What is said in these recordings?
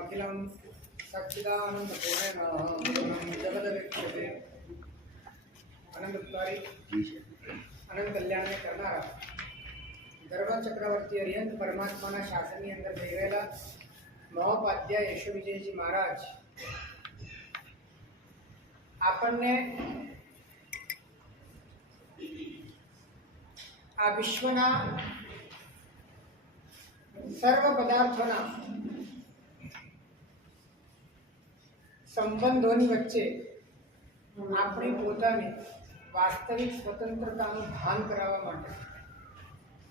अखिलं सच्चिदानंदपूर्णेन जगदवीक्षते अनंतकारी अनंत कल्याण करनारा धर्म चक्रवर्ती अरिहंत परमात्माના શાસનની અંદર થઈ રહેલા મહોપાધ્યાય યશોવિજયજી મહારાજ આપણને આ વિશ્વના સર્વ પદાર્થોના સંબંધોની વચ્ચે આપણી પોતાની વાસ્તવિક સ્વતંત્રતાનું ભાન કરાવવા માટે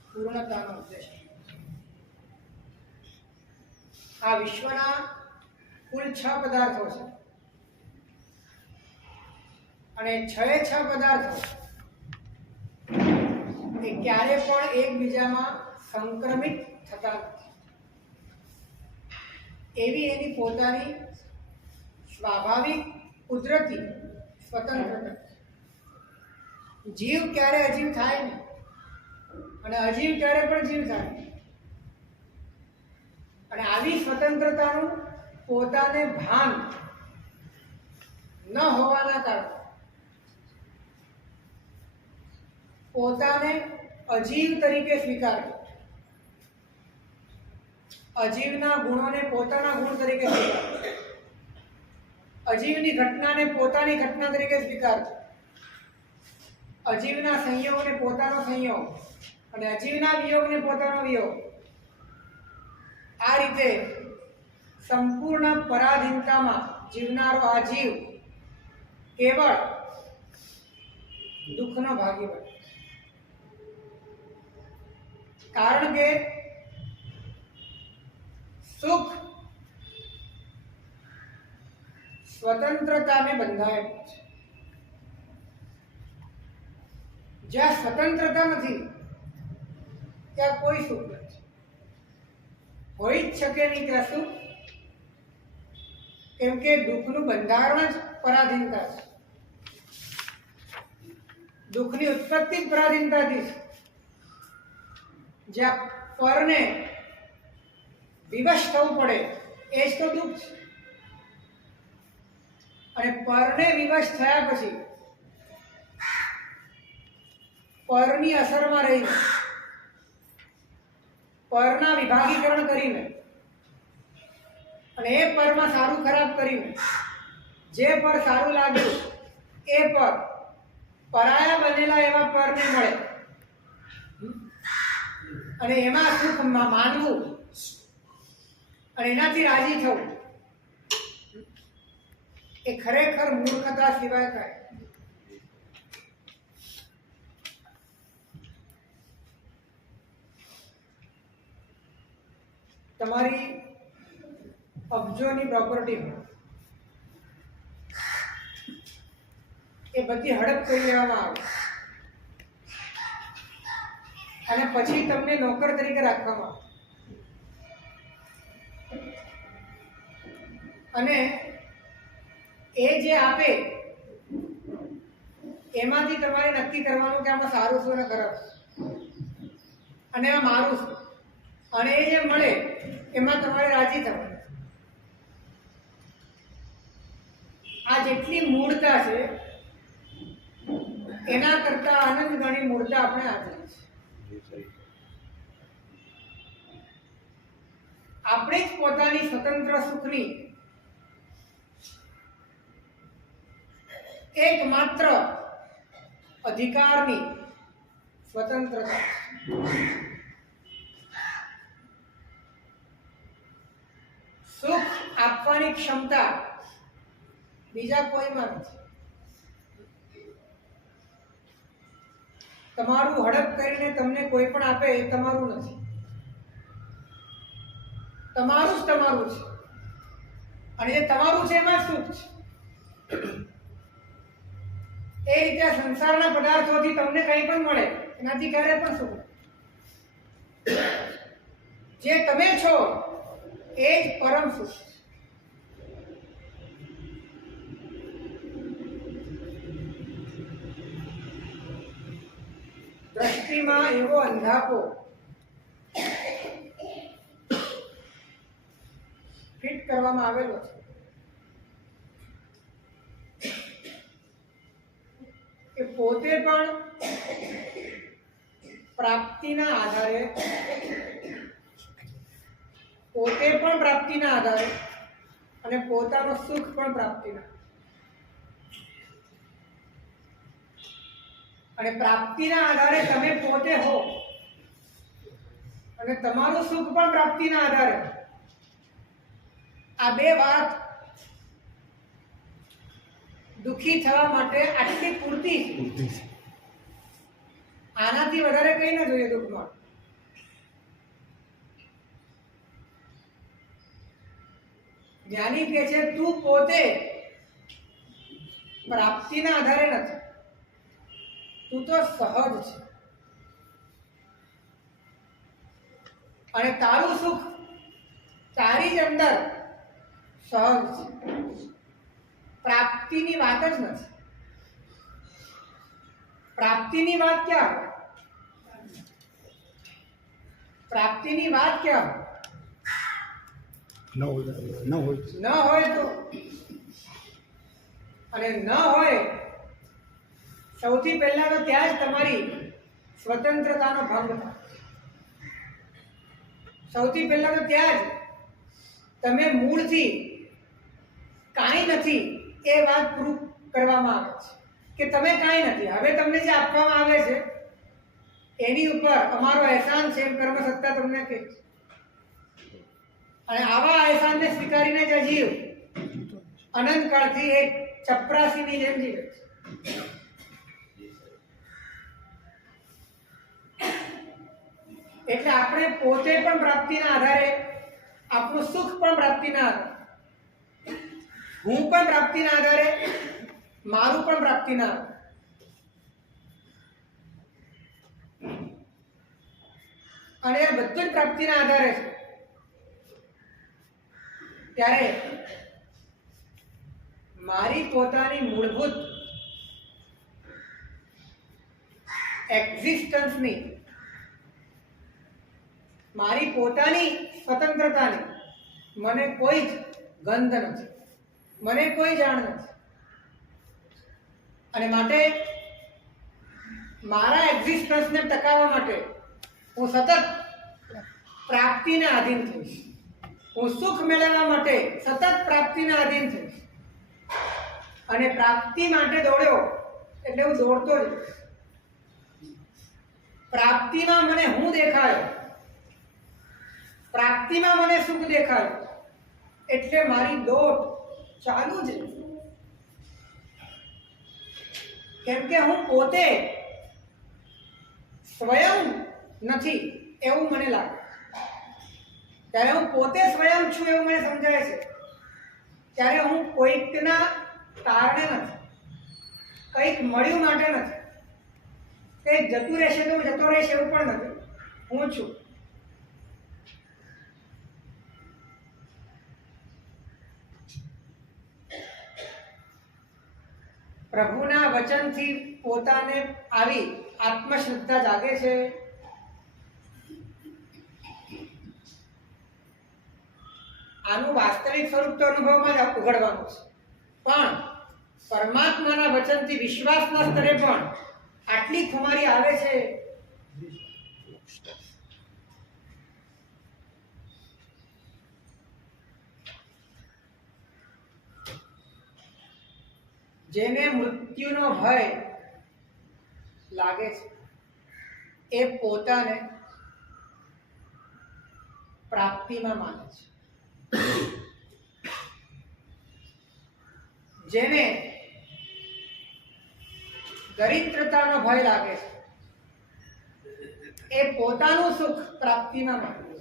પૂર્ણતાનો ઉદ્દેશ આ વિશ્વના કુલ 6 પદાર્થો છે અને 6 પદાર્થો એ ક્યારે પણ એકબીજામાં સંક્રમિત થતા નથી એવી એની પોતાની સ્વાભાવિક કુદરતી સ્વતંત્રતા જીવ ક્યારે અજીવ થાય નહીં અને અજીવ ક્યારે પણ જીવ થાય અને આવી સ્વતંત્રતાનું પોતાને ભાન ન હોવાના કારણે પોતાને અજીવ તરીકે સ્વીકારે અજીવના ગુણોને પોતાના ગુણ તરીકે સ્વીકારે અજીવની ઘટનાને પોતાની ઘટના તરીકે સ્વીકારે અજીવના સંયોગને પોતાનો સંયોગ અને અજીવના વિયોગને પોતાનો વિયોગ આ રીતે સંપૂર્ણ પરાધીનતામાં જીવનારો આ જીવ કેવળ દુઃખનો ભાગી બને કારણ કે સુખ स्वतंत्रता में बंधाયેલું છે જ્યાં સ્વતંત્રતા નથી ત્યાં કોઈ સુખ નથી હોઈ જ શકે નહીં ત્યાં સુખ કેમ કે દુઃખનું બંધારણ જ પરાધીનતા છે દુઃખની ઉત્પત્તિ જ પરાધીનતાથી છે જ્યાં પરને વિવશ થવું પડે એ જ તો દુઃખ છે અને પરને વિવશ થયા પછી પરની અસરમાં રહીને પરના વિભાગીકરણ કરીને અને એ પરમાં સારું ખરાબ કરીને જે પર સારું લાગ્યું એ પર પરાયા બનેલા એવા પરને મળે અને એમાં સુખ માનવું અને એનાથી રાજી થવું એ ખરેખર મૂર્ખતા સિવાય થાય તમારી અબજોની પ્રોપર્ટી એ બધી હડપ કરી લેવામાં આવે અને પછી તમને નોકર તરીકે રાખવામાં આવે અને એ જે આપે એમાંથી તમારે નક્કી કરવાનું કે આમાં સારું શું અને ખરાબ અને આ મારું શું અને એ જે મળે એમાં તમારે રાજી થવાનું આ જેટલી મૂળતા છે એના કરતા આનંદ ગણી મૂળતા આપણે હાજરી છે આપણે જ પોતાની સ્વતંત્ર સુખની એકમાત્ર અધિકારની સ્વતંત્રતા સુખ આપવાની ક્ષમતા બીજા કોઈમાં નથી તમારું હડપ કરીને તમને કોઈ પણ આપે એ તમારું નથી તમારું જ તમારું છે અને જે તમારું છે એમાં સુખ છે એ રીતે સંસારના પદાર્થોથી તમને કંઈ પણ મળે એનાથી ક્યારે પણ સુખ જે તમે છો એ જ પરમ સુખ દ્રષ્ટિમાં એવો અંધાપો ફિટ કરવામાં આવેલો છે કે પોતે પણ પ્રાપ્તિના આધારે અને પોતાનું સુખ પણ પ્રાપ્તિના અને પ્રાપ્તિના આધારે તમે પોતે હો અને તમારું સુખ પણ પ્રાપ્તિના આધારે. આ બે વાત દુઃખી થવા માટે આટલી પૂરતી છે. આનાથી વધારે કઈ ન જોઈએ દુઃખમાં. જ્ઞાની કહે છે તું પોતે પ્રાપ્તિના આધારે નથી, તું તો સહજ છે અને તારું સુખ તારી જ અંદર સહજ છે. પ્રાપ્તિની વાત જ નથી. પ્રાપ્તિની વાત ક્યાં હોય? પ્રાપ્તિની વાત ક્યાં હોય? ન હોય તો અને ન હોય સૌથી પહેલા તો ત્યાં જ તમારી સ્વતંત્રતાનો ભંગ થાય. સૌથી પહેલા તો ત્યાં જ તમે મૂળથી કાંઈ નથી એ વાત પ્રૂવ કરવામાં આવે છે કે તમે કાંઈ નથી. હવે તમને જે આપવામાં આવે છે એની ઉપર અમારો અહેસાન છે એમ કર્મ સત્તા તમને કહે છે. અને આવા અહેસાનને સ્વીકારીને જ જીવ અનંતકાળથી એક ચપરાસીની જેમ જીવે છે. એટલે આપણે પોતે પણ પ્રાપ્તિના આધારે, આપણું સુખ પણ પ્રાપ્તિના આધારે, હું પણ પ્રાપ્તિના આધારે, મારું પણ પ્રાપ્તિના આધારે. અને એ બધું જ પ્રાપ્તિના આધારે છે. ત્યારે મારી પોતાની મૂળભૂત એક્ઝિસ્ટન્સની, મારી પોતાની સ્વતંત્રતાની મને કોઈ જ ગંધ નથી, મને કોઈ જાણ નથી. અને માટે મારા એક્ઝિસ્ટન્સને ટકાવવા માટે હું સતત પ્રાપ્તિને આધીન થઈશ. હું સુખ મેળવવા માટે સતત પ્રાપ્તિના આધીન થઈશ. અને પ્રાપ્તિ માટે દોડ્યો એટલે હું દોડતો જ. પ્રાપ્તિમાં મને હું દેખાયો, પ્રાપ્તિમાં મને સુખ દેખાયો એટલે મારી દોડ ચાલુ જ. કેમ કે હું પોતે સ્વયં નથી એવું મને લાગે. ત્યારે હું પોતે સ્વયં છું એવું મને સમજાય છે. ત્યારે હું કોઈકના કારણે નથી, કંઈક મળ્યું માટે નથી, કંઈક જતું રહેશે તો જતો રહેશે એવું પણ નથી. હું છું. પ્રભુના વચનથી પોતાને આવી આત્મશ્રદ્ધા જાગે છે. આનું વાસ્તવિક સ્વરૂપ તો અનુભવમાં જ ઉઘડવાનું છે. પણ પરમાત્માના વચનથી વિશ્વાસના સ્તરે પણ આટલી ખુમારી આવે છે. જેને મૃત્યુનો ભય લાગે છે એ પોતાને પ્રાપ્તિમાં માને છે. જેને દરિદ્રતાનો ભય લાગે છે એ પોતાનું સુખ પ્રાપ્તિમાં માને છે.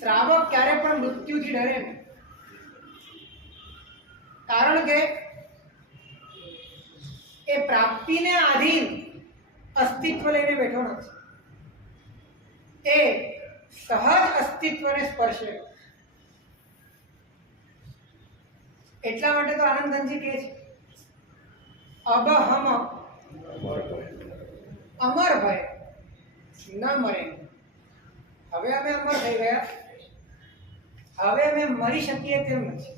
શ્રાવક ક્યારે પણ મૃત્યુથી ડરે નહીં. કારણ કે એ પ્રાપ્તિને આધીન અસ્તિત્વ લઈને બેઠો નથી. એ સહજ અસ્તિત્વને સ્પર્શે. એટલા માટે તો આનંદનજી કહે છે અબહમ અમર ભય ન મરે. હવે અમે અમર થઈ ગયા, હવે અમે મરી શકીએ તેમ નથી.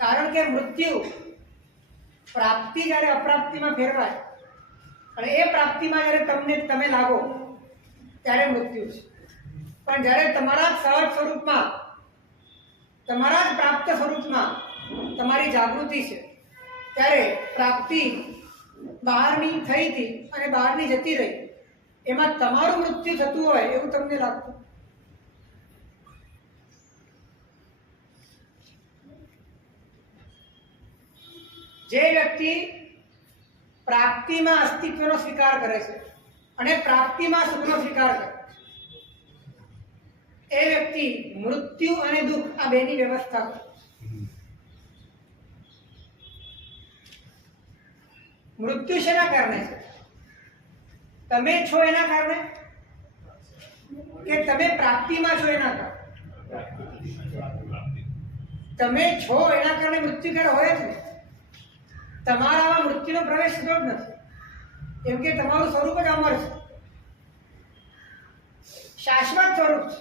કારણ કે મૃત્યુ પ્રાપ્તિ જ્યારે અપ્રાપ્તિમાં ફેરવાય અને એ પ્રાપ્તિમાં જ્યારે તમે લાગો ત્યારે મૃત્યુ છે. પણ જ્યારે તમારા સહજ સ્વરૂપમાં, તમારા જ પ્રાપ્ત સ્વરૂપમાં તમારી જાગૃતિ છે, ત્યારે પ્રાપ્તિ બહારની થઈ હતી અને બહારની જતી રહી, એમાં તમારું મૃત્યુ થતું હોય એવું તમને લાગતું. જે વ્યક્તિ પ્રાપ્તિમાં અસ્તિત્વનો સ્વીકાર કરે છે અને પ્રાપ્તિમાં સુખનો સ્વીકાર કરે એ વ્યક્તિ મૃત્યુ અને દુઃખ આ બેની વ્યવસ્થા કરે. મૃત્યુ શેના કારણે છે? તમે છો એના કારણે કે તમે પ્રાપ્તિમાં છો એના કારણે? તમે છો એના કારણે મૃત્યુ ક્યારે હોય જ નહીં. તમારામાં મૃત્યુનો પ્રવેશ થતો જ નથી, કેમ કે તમારું સ્વરૂપ જ અમર છે, શાશ્વત સ્વરૂપ છે.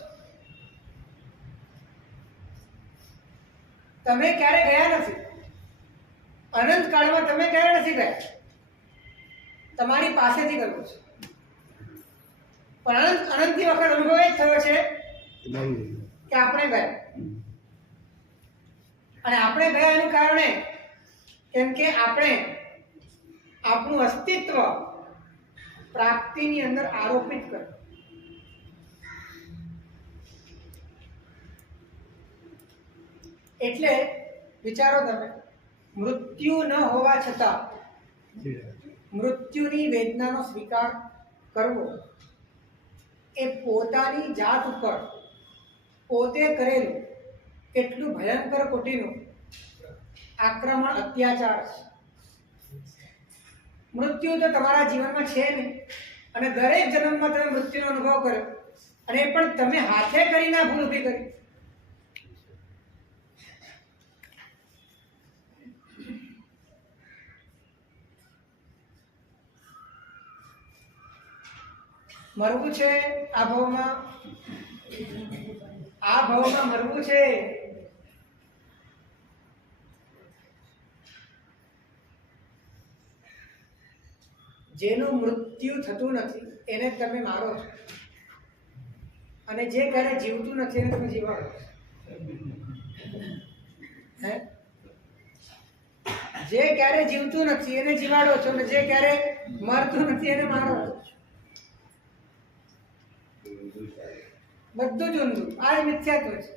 તમે ક્યારે ગયા નથી, અનંત કાળમાં તમે ક્યારે નથી ગયા, તમારી પાસેથી ગયું છે. પણ અનંતની વખત અનુભવ એ થયો છે કે આપણે ગયા. અને આપણે ગયા એનું કારણે કેમ કે આપણે આપણું અસ્તિત્વ પ્રાપ્તિની અંદર આરોપિત કર્યું. એટલે વિચારો તમે, મૃત્યુ ન હોવા છતાં મૃત્યુની વેદનાનો સ્વીકાર કરવો એ પોતાની જાત ઉપર પોતે કરેલું કેટલું ભયંકર કોટીનું આક્રમણ, અત્યાચાર છે. મૃત્યુ તો તમારા જીવનમાં છે નહીં, અને દરેક જન્મમાં તમે મૃત્યુનો અનુભવ કર્યો, અને એ પણ તમે હાથે કરીને આ ભૂલ ઊભી કરી. મરવું છે આ ભાવમાં, આ ભાવમાં મરવું છે. જેનું મૃત્યુ થતું નથી એને તમે મારો છો, અને જે ક્યારે જીવતું નથી એને તમે જીવાડો છો. જે ક્યારે જીવતું નથી એને જીવાડો છો, અને જે ક્યારે મરતું નથી એને મારો છો. બધું જ ઊંધું. આ મિથ્યાત્વ છે.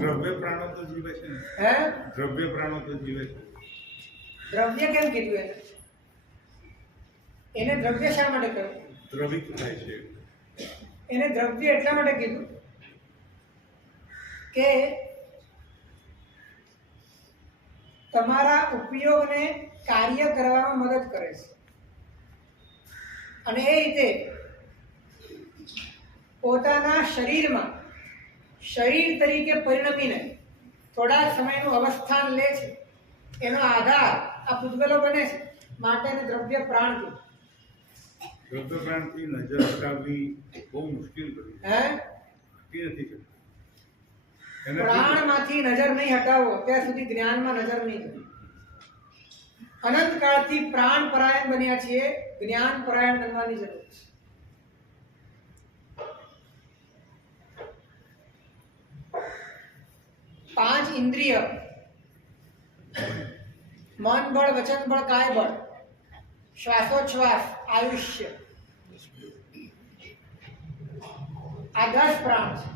દ્રવ્ય પ્રાણો તો જીવે છે ને? હે? દ્રવ્ય પ્રાણો તો જીવે છે. દ્રવ્ય કેમ કીધું એને દ્રવ્ય શા માટે કહ્યું? દ્રવિત થાય છે. એને દ્રવ્ય એટલા માટે કીધું કે તમારા ઉપયોગને કાર્ય કરવામાં મદદ કરે છે, અને એ રીતે પોતાના શરીરમાં શરીર તરીકે પરિણમીને થોડા સમયનું અવસ્થાન લે છે. એનો આધાર આ પૂતગલો બને છે, માટે એને દ્રવ્ય પ્રાણ કીધું. દ્રવ્ય પ્રાણથી નજર હટાવવી બહુ મુશ્કેલ બની. હટી નથી શકતી. પ્રાણમાંથી નજર નહીં હટાવો ત્યાં સુધી જ્ઞાનમાં નજર નહીં કરવી. અનંત કાળથી પ્રાણ પરાયણ બન્યા છીએ, જ્ઞાન પરાયણ બનવાની જરૂર છે. પાંચ ઇન્દ્રિય, મન બળ, વચન બળ, કાય બળ, શ્વાસોચ્છ્વાસ, આયુષ્ય, આ 10 પ્રાણ છે.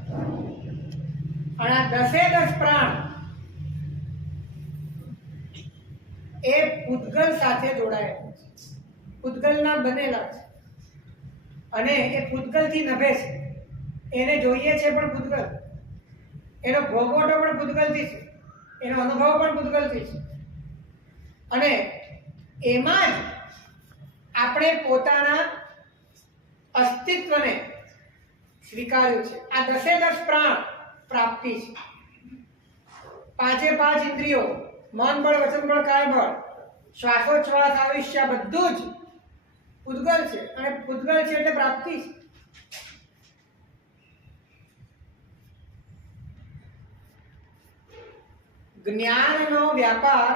અને આ 10 પ્રાણ એ પૂતગલ સાથે જોડાયેલા છે, પૂતગલના બનેલા છે, અને એ પૂતગલથી નભે છે. એને જોઈએ છે પણ પૂતગલ, એનો ભોગવટો પણ પૂતગલથી છે, એનો અનુભવ પણ પૂતગલથી છે. અને એમાં જ આપણે પોતાના અસ્તિત્વને સ્વીકાર્યું છે. આ 10 પ્રાણ પ્રાપ્તિ છે. 5 ઇન્દ્રિયો, મન બળ, વચન બળ, કાય બળ, શ્વાસોચ્છ્વાસ, આયુષ્ય, બધું જ પૂતગલ છે. અને પૂતગલ છે એટલે પ્રાપ્તિ છે. જ્ઞાનનો વ્યાપાર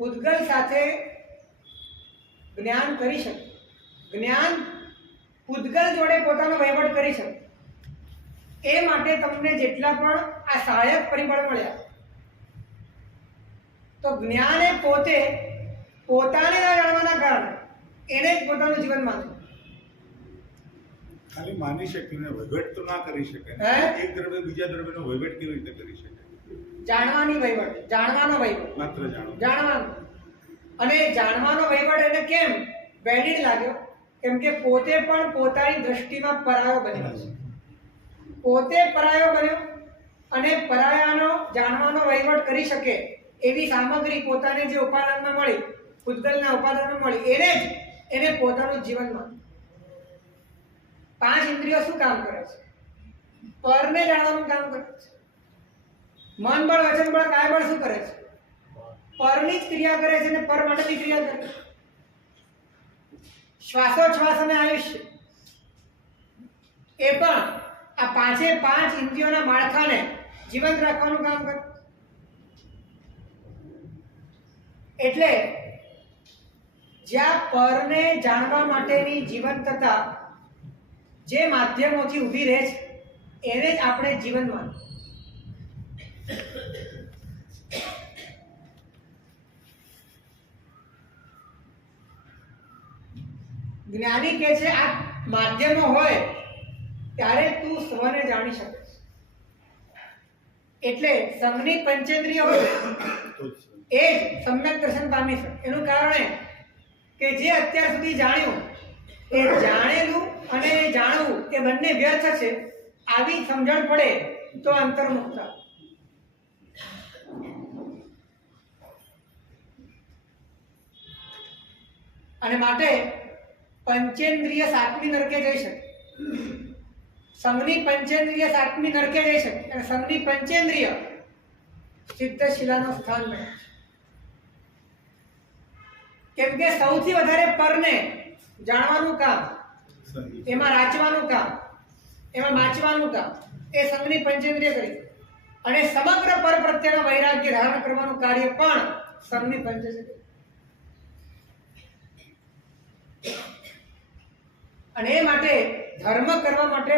પૂતગલ સાથે જ્ઞાન કરી શકે. જ્ઞાન પૂતગલ જોડે પોતાનો વહીવટ કરી શકે. એ માટે તમને જેટલા પણ આ સહાયક પરિબળ મળ્યા, તો જ્ઞાન એ પોતે પોતાને ના જાણવાના કારણે એને જ પોતાનું જીવન માનવું. ખાલી માની શકે ને વહીવટ તો ના કરી શકે. એક દ્રવ્ય બીજા દ્રવ્યનો વહીવટ કેવી રીતે કરી શકે? જાણવાની વહીવટ, જાણવાનો વહીવટ, માત્ર જાણવાનો. અને જાણવાનો વહીવટ એને કેમ વેલિડ લાગ્યો? કેમ કે પોતે પણ પોતાની દ્રષ્ટિમાં પરાયો બન્યો છે. પોતે પરાયો બન્યો અને પરાયાનો જાણવાનો વહીવટ કરી શકે એવી સામગ્રી પોતાને જે ઉપાદાનમાં મળી, પૂતગલના ઉપાદાનમાં મળી, એને પોતાનું જીવનમાં. 5 ઇન્દ્રિયો શું કામ કરે છે? પરને જાણવાનું કામ કરે છે. મન બળ, વચન બળ, કાય બળ શું કરે છે? પરની જ ક્રિયા કરે છે અને પર માટેની ક્રિયા કરે છે. શ્વાસોચ્છ્વાસ અને આયુષ્ય એ પણ આ 5 ઇન્દ્રિયોના માળખાને જીવંત રાખવાનું કામ કરે. એટલે જ્યાં પરને જાણવા માટેની જીવંતતા જે માધ્યમોથી ઊભી રહે છે એને જ આપણે જીવન માનવું. જ્ઞાની કહે છે આ માધ્યમો હોય ત્યારે તું સ્વને જાણી શકે છે. એટલે સંઘની પંચેન્દ્રિય હોય એ જ સમ્યક દર્શન પામી શકે. એનું કારણ કે જે અત્યાર સુધી જાણ્યું એ જાણેલું અને જાણવું એ બંને વ્યર્થ છે. આવી સમજણ પડે તો અંતર્મુક્તા. અને માટે પંચેન્દ્રિય સાતમી નરકે જઈ શકે. સંઘની પંચેન્દ્રિય સાતમી નરકે જઈ શકે અને સંઘની પંચેન્દ્રિય સિદ્ધશિલાનું સ્થાન મળે. કેમ કે સૌથી વધારે પરને જાણવાનું કામ, એમાં રાચવાનું કામ, એમાં માચવાનું કામ એ સંઘની પંચેન્દ્રિય કરી. અને સમગ્ર પર પ્રત્યેના વૈરાગ્ય ધારણ કરવાનું કાર્ય પણ સંઘની પંચેન્દ્રિય. અને એ માટે ધર્મ કરવા માટે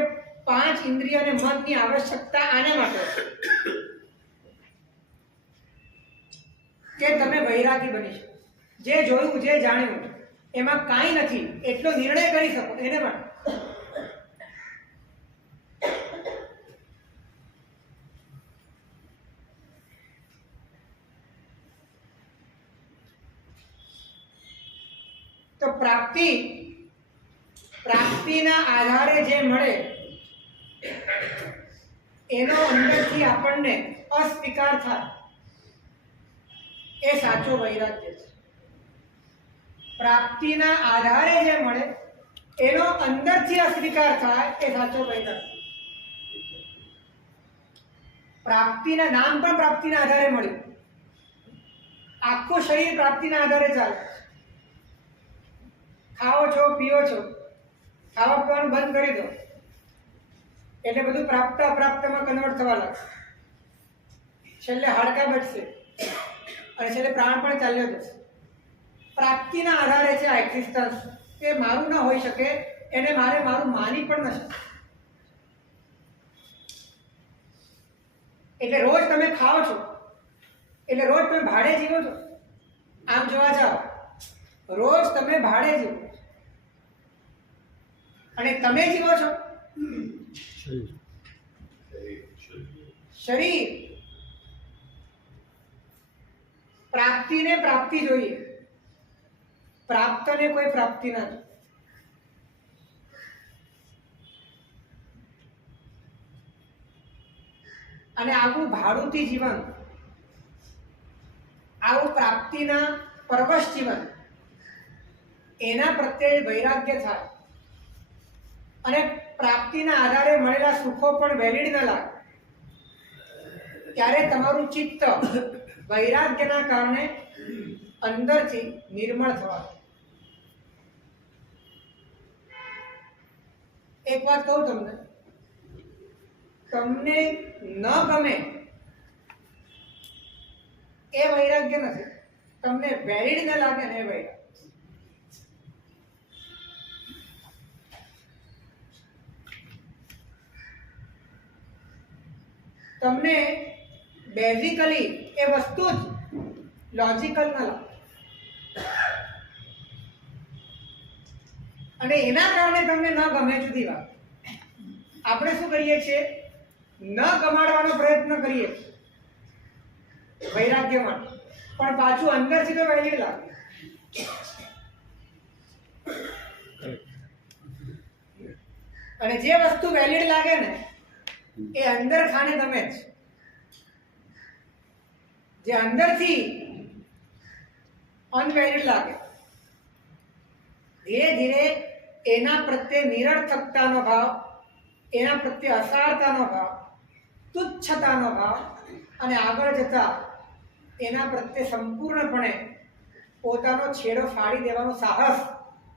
5 ઇન્દ્રિય અને મનની આવશ્યકતા આને માટે કે તમે વૈરાગી બની શકો. જે જોયું, જે જાણ્યું એમાં કાંઈ નથી એટલો નિર્ણય કરી શકો. એને માટે તો પ્રાપ્તિના આધારે જે મળે એનો અંદરથી આપણને અસ્વીકાર થાય એ સાચો વૈરાગ્ય છે. પ્રાપ્તિના આધારે જે મળે એનો અંદરથી અસ્વીકાર થાય એ સાચો વૈરાગ્ય. પ્રાપ્તિના નામ પણ પ્રાપ્તિના આધારે મળ્યું. આખું શરીર પ્રાપ્તિના આધારે ચાલે. ખાઓ છો, પીઓ છો, ખાવા પીવાનું બંધ કરી દો એટલે બધું પ્રાપ્ત અપ્રાપ્તમાં કન્વર્ટ થવા લાગશે. છેલ્લે હાડકા બચશે અને છેલ્લે પ્રાણ પણ ચાલ્યો જશે. પ્રાપ્તિના આધારે છે આ એક્ઝિસ્ટન્સ. એ મારું ન હોઈ શકે, એને મારું માની પણ ન શકે. એટલે રોજ તમે ખાઓ છો એટલે રોજ તમે ભાડે જીવો છો. આમ જોવા જાઓ રોજ તમે ભાડે જીવો છો અને તમે જીવો છો શરીર. પ્રાપ્તિને પ્રાપ્તિ જોઈએ, પ્રાપ્તને કોઈ પ્રાપ્તિ નથી. અને આવું ભાડુતી જીવન, આવું પ્રાપ્તિના પરવશ જીવન એના પ્રત્યે વૈરાગ્ય થાય અને પ્રાપ્તિના આધારે મળેલા સુખો પણ વેલિડ ન લાગે, ત્યારે તમારું ચિત્ત વૈરાગ્યના કારણે અંદરથી નિર્મળ થવા. એક વાત કહું તમને, તમને ન ગમે એ વૈરાગ્ય નથી, તમને વેલિડ ન લાગે ને એ વૈરાગ્ય. તમને બેઝિકલી એ વસ્તુ જ લોજિકલ ન લાગે અને એના કારણે તમને ન ગમે, જુદી વાત. આપણે શું કરીએ છીએ, ન ગમાડવાનો પ્રયત્ન કરીએ વૈરાગ્ય માટે, પણ પાછું અંદરથી તો વેલિડ લાગે. અને જે વસ્તુ વેલિડ લાગે ને એ અંદર ખાને ગમે જ. જે અંદરથી અનવેલિડ લાગે ધીરે ધીરે એના પ્રત્યે નિરર્થકતાનો ભાવ, એના પ્રત્યે અસારતાનો ભાવ, તુચ્છતાનો ભાવ અને આગળ જતા એના પ્રત્યે સંપૂર્ણપણે પોતાનો છેડો ફાડી દેવાનો સાહસ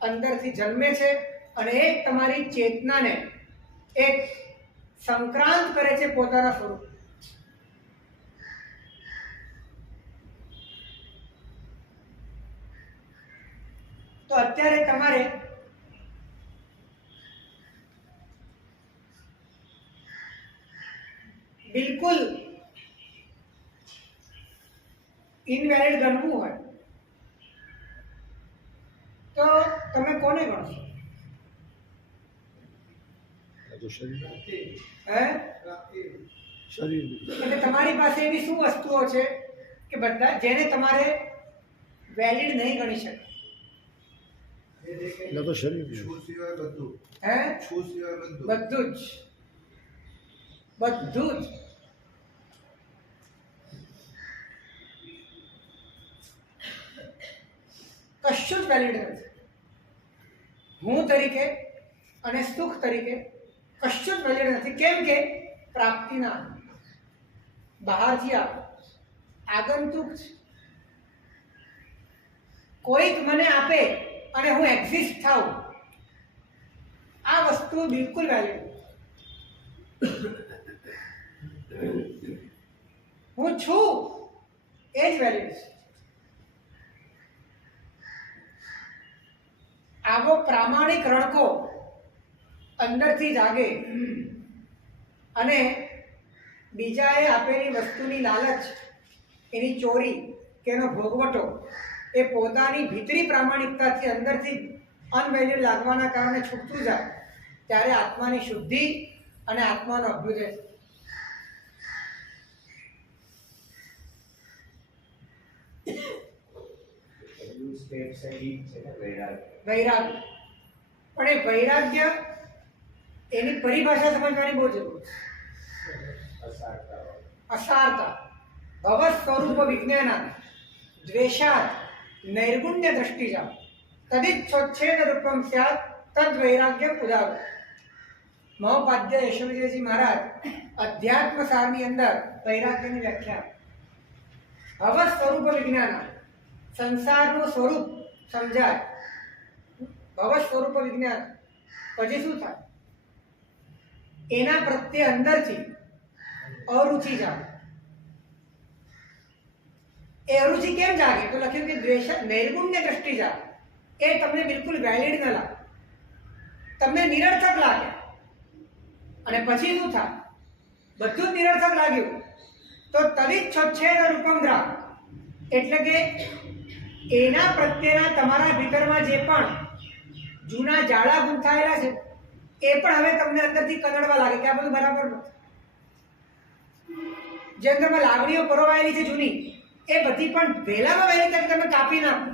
અંદરથી જન્મે છે અને એ તમારી ચેતનાને એક સંક્રાંત કરે છે પોતાના સ્વરૂપ. તો અત્યારે તમારે બિલકુલ ઇનવેલિડ ગણવું હોય તો તમે કોને ગણશો? એટલે તમારી પાસે એવી શું વસ્તુઓ છે કે બધા જેને તમારે વેલિડ નહીં ગણી શકાય? બધું જ કશું જ વેલિડ નથી. હું તરીકે અને સુખ તરીકે કશું જ વેલિડ નથી. કેમ કે પ્રાપ્તિના બહારથી આગંતુક છે. કોઈક મને આપે અને હું એક્ઝિસ્ટ થાઉં, આ વસ્તુ બિલકુલ વેલિડ. હું છું એ જ વેલિડ છે. આવો પ્રામાણિક રણકો અંદરથી જાગે અને બીજાએ આપેલી વસ્તુની લાલચ, એની ચોરી કે એનો ભોગવટો એ પોતાની ભીતરી પ્રામાણિકતાથી અંદરથી અનવેલિડ લાગવાના કારણે છૂટતું જાય, ત્યારે આત્માની શુદ્ધિ અને આત્માનો અભ્યુદય. વૈરાગ્ય. પણ એ વૈરાગ્ય એની પરિભાષા સમજવાની બહુ જરૂર છે. અસારતા ભવ સ્વરૂપ વિજ્ઞાન દ્વેષાત નૈર્ગુણ્ય દ્રષ્ટિજા તદિચ્છોચ્છેદ રૂપમ સ્યાત તદ વૈરાગ્ય ઉદાહરણ. મહોપાધ્ય યશોવિજયજી મહારાજ અધ્યાત્મ સારની અંદર વૈરાગ્યની વ્યાખ્યા. ભવ સ્વરૂપ વિજ્ઞાન, સંસારનું સ્વરૂપ સમજાય. ભવ સ્વરૂપ વિજ્ઞાન પછી શું થાય? એના પ્રત્યે અંદરથી અરુચિ જાગે. એ અરુચિ કેમ જાગે? તો લખ્યું કે દ્વેષ નૈર્ગુણ્ય દ્રષ્ટિ જાગે. એ તમને બિલકુલ વેલિડ ન લાગે, તમને નિરર્થક લાગે. અને પછી શું થાય? બધું જ નિરર્થક લાગ્યું તો તદિચ્છોચ્છેદ રૂપમ દ્રા, એટલે કે એના પ્રત્યેના તમારા ભીતરમાં જે પણ જૂના જાળા ગૂંથાયેલા છે એ પણ હવે તમને અંદરથી કનડવા લાગે કે આ બધું બરાબર નથી. જે અંદરમાં લાગણીઓ પરોવાયેલી છે જૂની, એ બધી પણ વહેલામાં વહેલી તક તમે કાપી નાખો,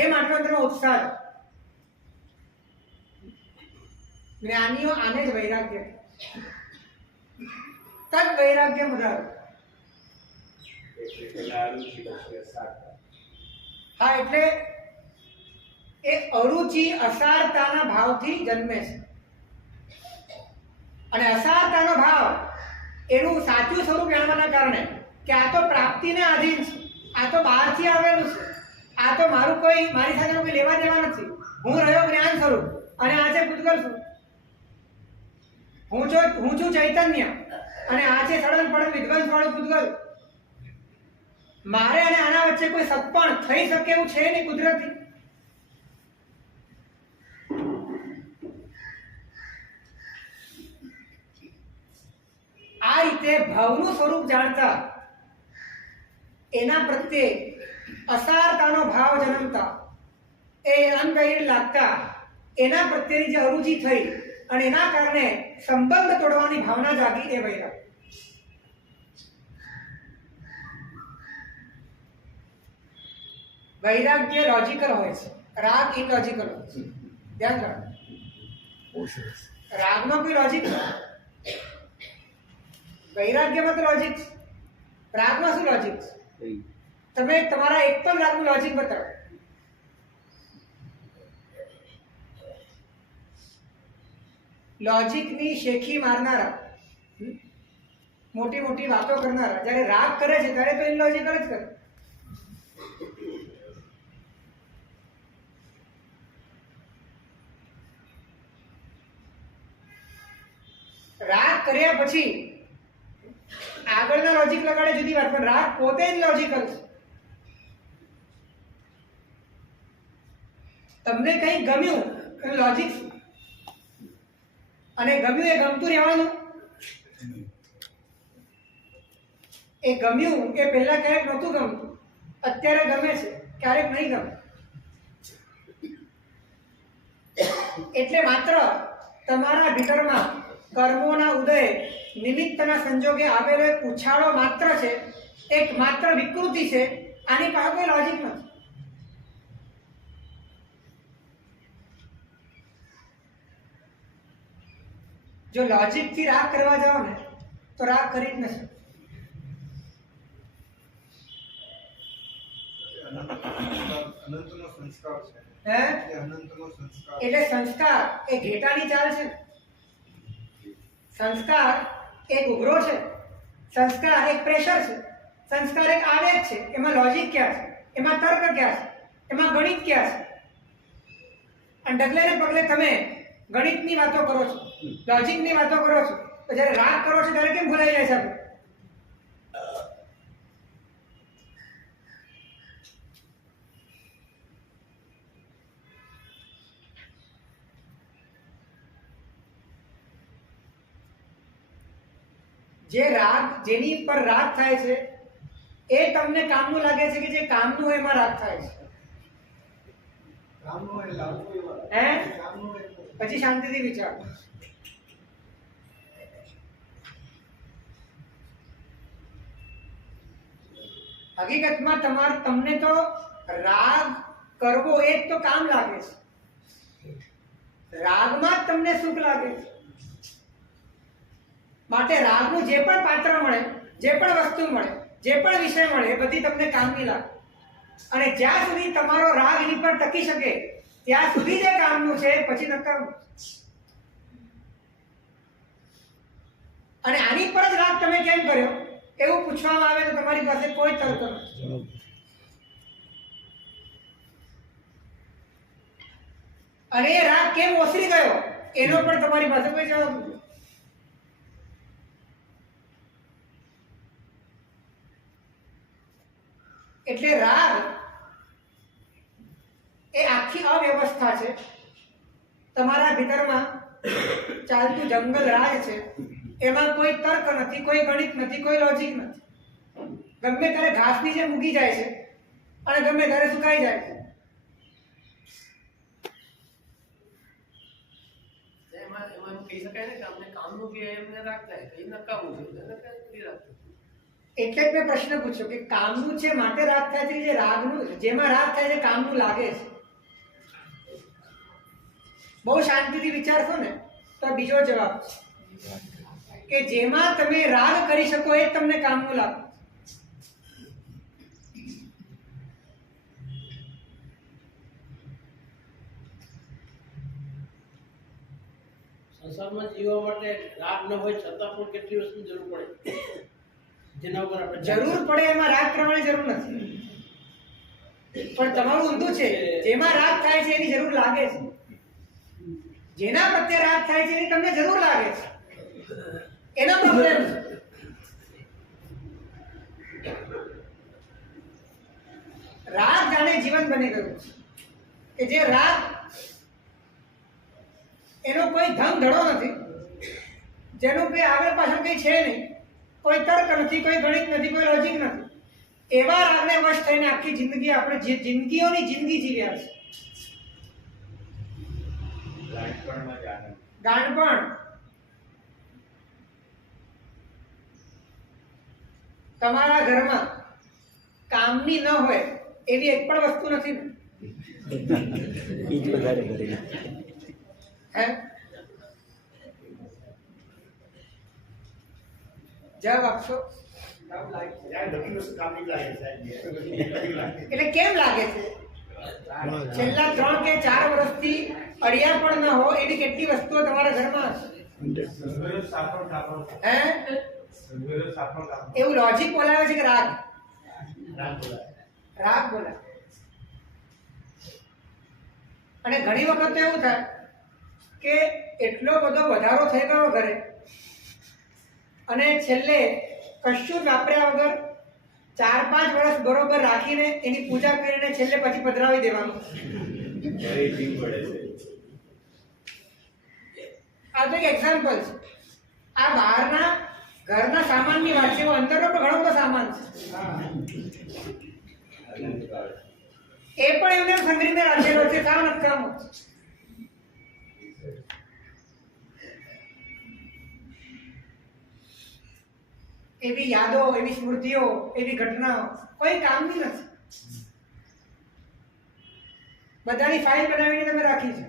એ માટલો અંદરનો ઉત્સાહ. જ્ઞાનીઓ આને જ વૈરાગ્ય, તદ વૈરાગ્ય ઉદાહરણ. હા, એટલે એ અરુચિ અસારતાના ભાવથી જન્મે છે. અને અસારતાનો ભાવ એનું સાચું સ્વરૂપ જાણવાના કારણે કે આ તો પ્રાપ્તિને આધીન છે, આ તો બહારથી આવેલું છે, આ તો મારું કોઈ મારી સાથે કોઈ લેવા દેવા નથી. હું રહ્યો જ્ઞાન સ્વરૂપ અને આ છે પૂતગલ સ્વરૂપ. હું છું ચૈતન્ય અને આ છે સડન પડન વિધ્વંસ વાળું પૂતગલ. મારે અને આના વચ્ચે કોઈ સપણ થઈ શકે એવું છે નહીં કુદરતી. આ રીતે ભાવનું સ્વરૂપ જાણતા એના પ્રત્યે અસારતાનો ભાવ જન્મતા એ અનગૈર લાગતા એના પ્રત્યેની જે અરુચિ થઈ અને એના કારણે સંબંધ તોડવાની ભાવના જાગી એ વૈરાગ. વૈરાગ્ય લોજિકલ હોય છે, રાગ ઇલોજિકલ હોય છે. ધ્યાન રાખો, રાગમાં કોઈ લોજિક નથી, વૈરાગ્યમાં તો લોજિક છે. રાગમાં શું લોજિક છે? તમે તમારા એક પણ રાગનું લોજિક બતાવો. લોજિકની શેખી મારનારા, મોટી મોટી વાતો કરનારા જ્યારે રાગ કરે છે ત્યારે તો ઇલોજિકલ જ કરે. રાગ કર્યા પછી આગળના લોજિક લગાડે જુદી વાત, પણ રાગ પોતે જ લોજિકલ છે. તમને કંઈ ગમ્યું એનું લોજિક અને ગમ્યું એ ગમતું રહેવાનું. એ ગમ્યું એ પહેલા ક્યારેક નહોતું ગમતું, અત્યારે ગમે છે, ક્યારેક નહીં ગમે. એટલે માત્ર તમારા ભીતરમાં કર્મોના ઉદય નિમિત્તના સંજોગે આવેલો એક ઉછાળો માત્ર છે, એક માત્ર વિકૃતિ છે. આની પાસે કોઈ લોજિક નથી. જો લોજિક થી રાગ કરવા જાઓ ને તો રાગ કરી જ નથી. અનંતનો સંસ્કાર છે. હે? એ અનંતનો સંસ્કાર. એટલે સંસ્કાર એ ઘેટાની ચાલ છે. સંસ્કાર એક ઉઘરો છે, સંસ્કાર એક પ્રેશર છે, સંસ્કાર એક આવેગ છે. એમાં લોજિક ક્યાં છે? એમાં તર્ક ક્યાં છે? એમાં ગણિત ક્યાં છે? અને ડગલે ને પગલે તમે ગણિતની વાતો કરો છો, લોજિકની વાતો કરો છો, તો જ્યારે રાગ કરો છો ત્યારે કેમ ભૂલાઈ જાય છે આપણે? જે રાગ, જેની પર રાગ થાય છે એ તમને કામનું લાગે છે કે જે કામનું હોય એમાં રાગ થાય છે. કામનો એ લાગુ એવા. હે? કામનો એ પછી શાંતિથી વિચારો. હકીકતમાં તમને તો રાગ કરવો એ જ તો કામ લાગે છે. રાગમાં જ તમને સુખ લાગે છે. માટે રાગનું જે પણ પાત્ર મળે, જે પણ વસ્તુ મળે, જે પણ વિષય મળે એ બધી તમને કામની લાગે. અને જ્યાં સુધી તમારો રાગ એની પર ટકી શકે ત્યાં સુધી જે કામનું છે પછી નકામું. અને આની પર જ રાગ તમે કેમ કર્યો એવું પૂછવામાં આવે તો તમારી પાસે કોઈ તર્ક નથી. અને એ રાગ કેમ ઓસરી ગયો એનો પણ તમારી પાસે કોઈ જવાબ નથી. એટલે રાગ એ આખી અવ્યવસ્થા છે. તમારા ભીતરમાં ચાલતું જંગલ રાજ છે. એમાં કોઈ તર્ક નથી, કોઈ ગણિત નથી, કોઈ લોજિક નથી. ગમે ત્યારે ઘાસની જેમ ઉગી જાય છે અને ગમે ત્યારે સુકાઈ જાય છે. એમાં એમ કહી શકાય ને કે અમને કામનું કે એમને રાખતા હોય, કઈ નકામું છે એને કઈ રાખતું. એટલે જ મેં પ્રશ્ન પૂછ્યો કે કામનું છે માટે રાગ થાય છે, જે રાગનું, જેમાં રાગ થાય છે કામનું લાગે છે. બહુ શાંતિથી વિચારશો ને તો બીજો જવાબ છે કે જેમાં તમે રાગ કરી શકો એ જ તમને કામનું લાગે. સંસારમાં જીવવા માટે રાગ ન હોય છતાં પણ કેટલી વસ્તુની જરૂર પડે જેના ઉપર આપણે જરૂર પડે એમાં રાગ કરવાની જરૂર નથી, પણ તમારું ઊંધું છે. જેમાં રાગ થાય છે એની જરૂર લાગે છે, જેના પ્રત્યે રાગ થાય છે એની તમને જરૂર લાગે છે, એનો પ્રોબ્લેમ છે. રાગ જાણે જીવન બની ગયું છે કે જે રાગ એનો કોઈ ધમ ધડો નથી, જેનું કોઈ આગળ પાછળ કઈ છે નહીં, કોઈ તર્ક નથી, કોઈ ગણિત નથી, કોઈ લોજિક નથી. એવા રાગને વશ થઈને આખી જિંદગી આપણે જિંદગીઓની જિંદગી જીવ્યા છે. ગાંડપણ તમારા ઘરમાં કામની ન હોય એવી એક પણ વસ્તુ નથી ને? હે? જવાબ આપશો? એટલે કેમ લાગે છે? છેલ્લા 3 કે 4 વર્ષથી અડિયા પણ ન હો એવી કેટલી વસ્તુઓ તમારા ઘરમાં હશે? હે? એવું લોજિક બોલાવે છે કે રાગ? રાગ બોલાવે. અને ઘણી વખત એવું થાય કે એટલો બધો વધારો થઈ ગયો ઘરે અને છેલ્લે કશું જ વાપર્યા વગર 4-5 વર્ષ બરોબર રાખીને એની પૂજા કરીને છેલ્લે પછી પધરાવી દેવાનું. આ તો એક એક્ઝામ્પલ છે. આ બહારના ઘરના સામાનની વાત છે, એવો અંદરનો પણ ઘણો બધો સામાન છે. એ પણ એમને સંગ્રહીને રાખેલો છે. સાવ નકામો. એવી યાદો, એવી સ્મૃતિઓ, એવી ઘટનાઓ કોઈ કામની નથી. બધાની ફાઇલ બનાવીને તમે રાખી છે.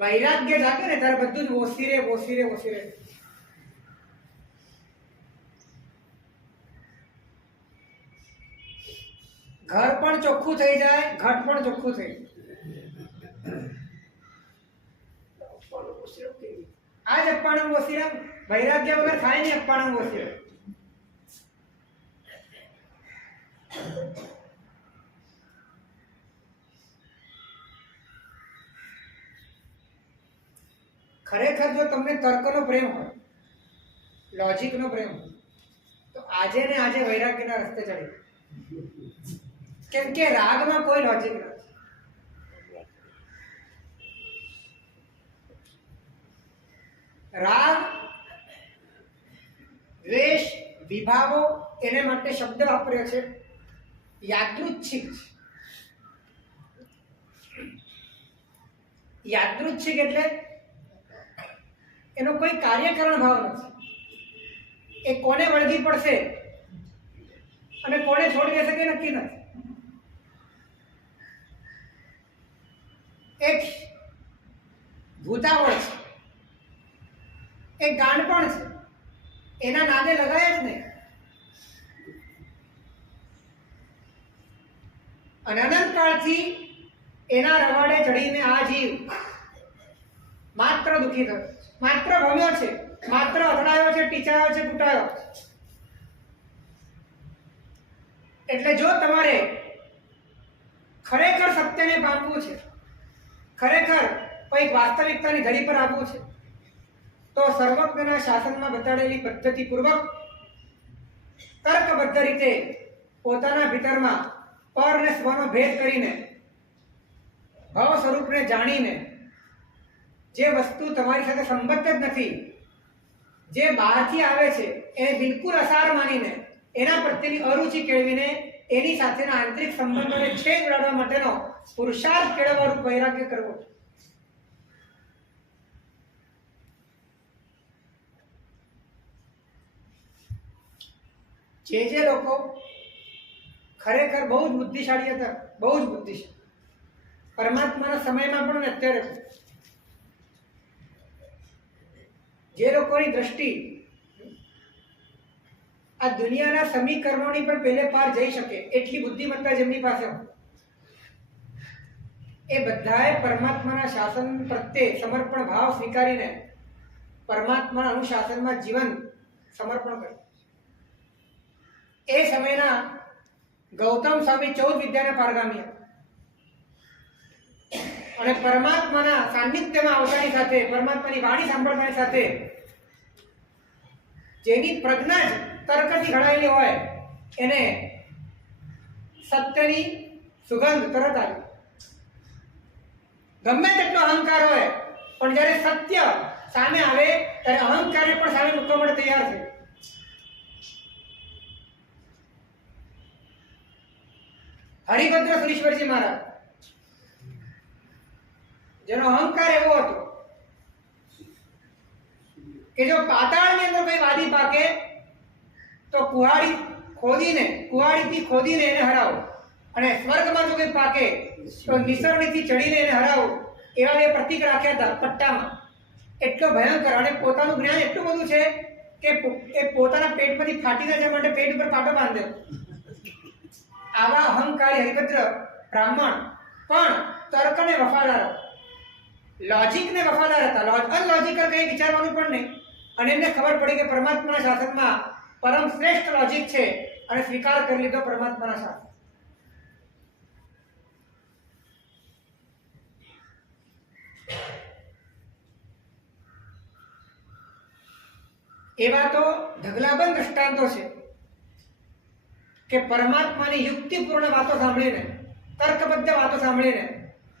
વૈરાગ્ય જાગે ને ત્યારે બધું જ ઓસી રહે. ઘર પણ ચોખ્ખું થઈ જાય, ઘટ પણ ચોખ્ખું થઈ જાય. આ જ અપ્પાણું ઓસી વૈરાગ્ય વગર થાય નહીં. અપ્પાણું ઓસી ખરેખર જો તમને તર્કનો પ્રેમ હોય, લોજિકનો પ્રેમ હોય, તો આજે ને આજે વૈરાગ્યના રસ્તે ચડી. કેમ કે રાગમાં કોઈ લોજિક નથી. રાગ, દ્વેષ, વિભાવો એને માટે શબ્દ વાપર્યો છે યાદૃચ્છિક. યાદૃચ્છિક એટલે એનો કોઈ કાર્યકરણ ભાવ નથી. એ કોને વળગી પડશે અને કોને છોડી દેશે કે નક્કી નથી. એક ભૂતાવળ છે, એક ગાંડપણ છે, એના નાદે લગાય જ નહીં. અને અનંતકાળથી એના રવાડે ચડીને આ જીવ માત્ર દુઃખી થયો, માત્ર ભમ્યો છે, માત્ર અથડાયો છે, ટીચાયો છે, કૂટાયો. એટલે જો તમારે ખરેખર સત્યને પામવું છે, ખરેખર કોઈક વાસ્તવિકતાની ધરી પર આવવું છે, તો સર્વજ્ઞના શાસનમાં બતાડેલી પદ્ધતિપૂર્વક તર્કબદ્ધ રીતે પોતાના ભીતરમાં પર અને સ્વનો ભેદ કરીને ભાવ સ્વરૂપને જાણીને જે વસ્તુ તમારી સાથે સંબદ્ધ જ નથી, જે બહારથી આવે છે એને બિલકુલ અસાર માનીને એના પ્રત્યેની અરુચિ કેળવીને એની સાથેના આંતરિક સંબંધોને છેદ ઉડાડવા માટેનો પુરુષાર્થ કેળવવાનું વૈરાગ્ય કરવો. જે લોકો ખરેખર બહુ જ બુદ્ધિશાળી હતા, બહુ જ બુદ્ધિશાળી, પરમાત્માના સમયમાં પણ અત્યારે જે લોકોની દ્રષ્ટિ આ દુનિયાના સમીકરણોની પણ પહેલે પાર જઈ શકે એટલી બુદ્ધિમત્તા જેમની પાસે હોય, એ બધાએ પરમાત્માના શાસન પ્રત્યે સમર્પણ ભાવ સ્વીકારીને પરમાત્માના અનુશાસનમાં જીવન સમર્પણ કર્યું. એ સમયના ગૌતમ સ્વામી 14 વિદ્યાના પારગામી હતા અને પરમાત્માના સાનિધ્યમાં આવતાની સાથે, પરમાત્માની વાણી સાંભળતાની સાથે જેની પ્રજ્ઞા જ તર્કથી ઘડાયેલી હોય એને સત્યની સુગંધ તરત આવી. ગમે તેટલો અહંકાર હોય પણ જ્યારે સત્ય સામે આવે ત્યારે અહંકારને પણ સામે મૂકવા માટે તૈયાર છે. હરિભદ્ર સુરીશ્વરજી મહારાજ, જેનો અહંકાર એવો હતો કે જો પાતાળની અંદર કોઈ વાદી પાકે તો કુહાડીથી ખોદીને એને હરાવો, અને સ્વર્ગમાં જો કોઈ પાકે તો નિસરણીથી ચડીને એને હરાવો. એવા બે પ્રતીક રાખ્યા હતા પટ્ટામાં. એટલો ભયંકર, અને પોતાનું જ્ઞાન એટલું બધું છે કે એ પોતાના પેટમાંથી ફાટી ના જવા માટે પેટ ઉપર પાટો બાંધે. આવા અહંકારી હરિભદ્ર બ્રાહ્મણ પણ તર્કને વફાદાર હતા, લોજિકને વફાદાર હતા. અનલોજિકલ કંઈ વિચારવાનું પણ નહીં. અને એમને ખબર પડી કે પરમાત્માના શાસનમાં પરમ શ્રેષ્ઠ લોજિક છે, અને સ્વીકાર કરી લીધો પરમાત્માના શાસન. એવા તો ઢગલાબંધ દ્રષ્ટાંતો છે કે પરમાત્માની યુક્તિપૂર્ણ વાતો સાંભળીને, તર્કબદ્ધ વાતો સાંભળીને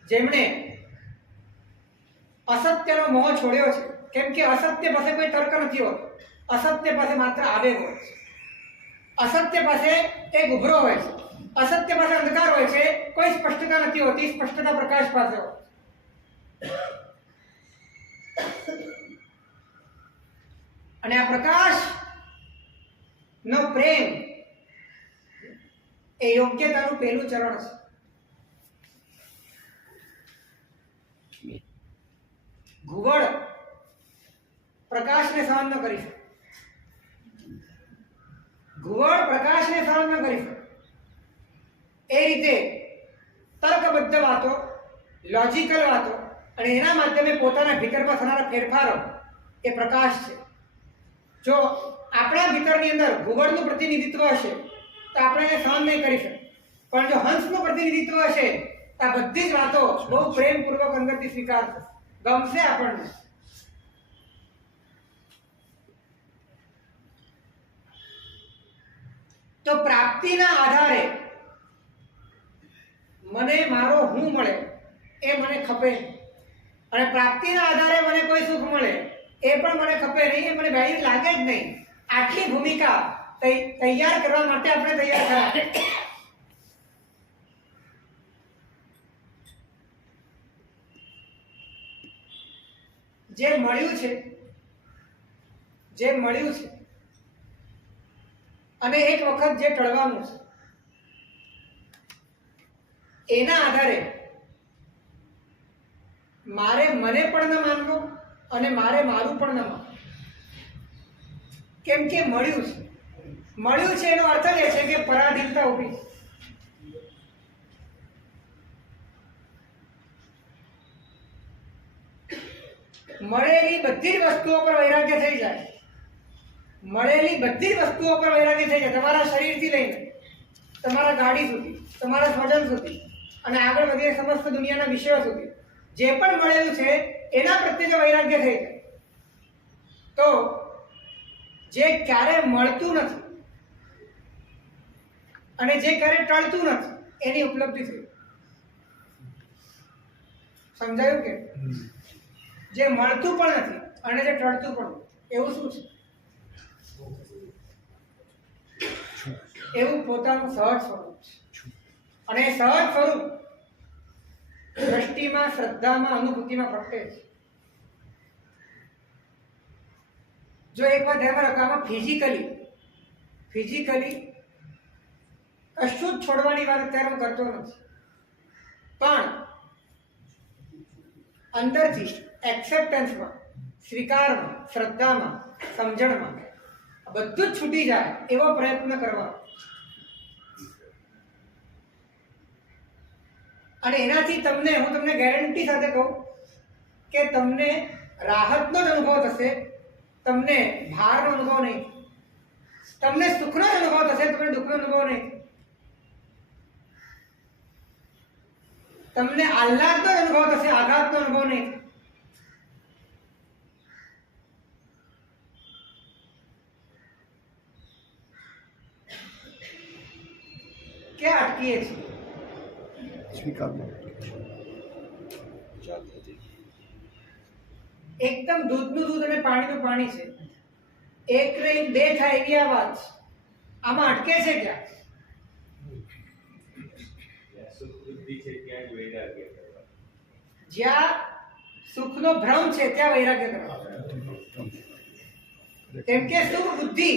જેમણે અસત્યનો મોહ છોડ્યો છે. કેમ કે અસત્ય પાસે કોઈ તર્ક નથી હોતો, અસત્ય પાસે માત્ર આવેગ હોય છે, અસત્ય પાસે એક ઉભરો હોય છે, અસત્ય પાસે અંધકાર હોય છે, કોઈ સ્પષ્ટતા નથી હોતી, સ્પષ્ટતા પ્રકાશ પાસે હોય. અને આ પ્રકાશ નો પ્રેમ એ યોગ્યતાનું પહેલું ચરણ છે. ઘુવડ પ્રકાશને સહન ન કરી શકે, ઘુવડ પ્રકાશને સહન ન કરી શકે. એ રીતે તર્કબદ્ધ વાતો, લોજિકલ વાતો અને એના માધ્યમે પોતાના ભીતરમાં થનારા ફેરફારો એ પ્રકાશ છે. જો આપણા ભીતરની અંદર ઘુવડનું પ્રતિનિધિત્વ હશે તો આપણે એને સહન નહીં કરી શકીએ, પણ જો હંસનું પ્રતિનિધિત્વ હશે તો આ બધી જ વાતો બહુ પ્રેમપૂર્વક અંદરથી સ્વીકાર થશે, ગમશે આપણને. તો પ્રાપ્તિના આધારે મને મારો હું મળે એ મને ખપે નહીં, અને પ્રાપ્તિના આધારે મને કોઈ સુખ મળે એ પણ મને ખપે નહીં, એ મને વેલ્યુ લાગે જ નહીં. આટલી ભૂમિકા તૈયાર કરવા માટે આપણે તૈયાર થયા. જે મળ્યું છે અને એક વખત જે ટળવાનું છે, એના આધારે મારે મને પણ ન માનવું અને મારે મારું પણ ન માનવું. કેમ કે મળ્યું છે એનો અર્થ એ છે કે પરાધીનતા ઊભી છે. મળેલી બધી જ વસ્તુઓ પર વૈરાગ્ય થઈ જાય, મળેલી બધી જ વસ્તુઓ પર વૈરાગ્ય થઈ જાય. તમારા શરીરથી લઈને તમારા ગાડી સુધી, તમારા સ્વજન સુધી અને આગળ વધીને સમસ્ત દુનિયાના વિષયો સુધી જે પણ મળેલું છે એના પ્રત્યે જો વૈરાગ્ય થઈ જાય તો જે ક્યારે મળતું નથી અને જે ક્યારે ટળતું નથી એની ઉપલબ્ધિ થઈ. સમજાયું કે? જે મળતું પણ નથી અને જે ટળતું પણ નથી, એવું શું છે? એવું પોતાનું સહજ સ્વરૂપ છે. અને એ સહજ સ્વરૂપ દ્રષ્ટિમાં, શ્રદ્ધામાં, અનુભૂતિમાં પ્રગટે છે. જો એક વાર ધ્યાનમાં રાખો, આમાં ફિઝિકલી કશું જ છોડવાની વાત અત્યારે હું કરતો નથી, પણ અંદરથી એક્સેપ્ટન્સમાં, સ્વીકારમાં, શ્રદ્ધામાં, સમજણમાં બધું જ છૂટી જાય એવો પ્રયત્ન કરવાનો. અને એનાથી તમને, હું તમને ગેરંટી સાથે કહું કે તમને રાહતનો જ અનુભવ થશે, તમને ભારનો અનુભવ નહીં. તમને સુખનો જ અનુભવ થશે, તમને દુઃખનો અનુભવ નહીં. તમને આહ્લાદનો જ અનુભવ થશે, આઘાતનો અનુભવ નહીં. ક્યાં અટકીએ છીએ? એકદમ દૂધનું દૂધ અને પાણીનું પાણી છે. એક ને એક બે થાય એવી આ વાત છે. આમાં અટકે છે ક્યાં? જ્યાં સુખનો ભ્રમ છે ત્યાં વૈરાગ્ય કરવાનું. કેમ કે સુખ બુદ્ધિ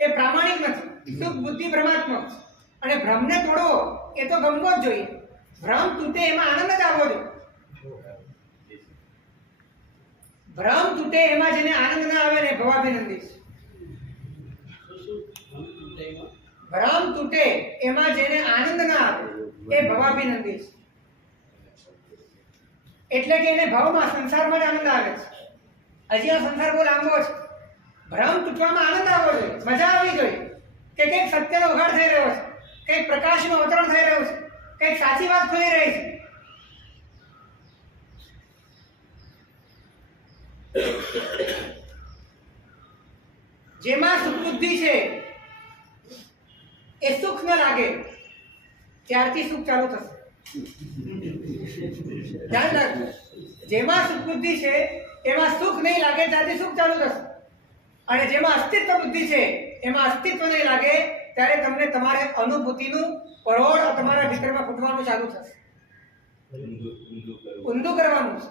એ પ્રામાણિક નથી. સુખ બુદ્ધિ ભ્રમાત્મક છે. અને ભ્રમને તોડવો એ તો ગમવો જ જોઈએ. ભ્રમ તૂટે એમાં આનંદ જ આવવો જોઈએ. ભ્રમ તૂટે એમાં જેને આનંદ ના આવે ને ભવાભિનંદી છે. ભ્રમ તૂટે એમાં જેને આનંદ ના આવે એ ભવાભિનંદી છે. એટલે કે એને ભવમાં, સંસારમાં જ આનંદ આવે છે. હજી આ સંસાર બહુ લાંબો છે. ભ્રમ તૂટવામાં આનંદ આવવો જોઈએ, મજા આવવી જોઈએ કે કંઈક સત્યનો ઉઘાડ થઈ રહ્યો છે, કંઈક પ્રકાશનું અવતરણ થઈ રહ્યું છે, કંઈક સાચી વાત ખુલી રહી છે. જેમાં સુખબુદ્ધિ છે એ સુખ ન લાગે ત્યારથી સુખ ચાલુ થશે. ધ્યાન રાખજો. જેમાં સુખબુદ્ધિ છે એમાં સુખ નહીં લાગે ત્યારથી સુખ ચાલુ થશે. અને જેમાં અસ્તિત્વ બુદ્ધિ છે એમાં અસ્તિત્વ નહીં લાગે ત્યારે તમને તમારે અનુભૂતિનું પરોળ તમારા ભીતરમાં ફૂટવાનું ચાલુ થશે. ઊંધું કરવાનું છે.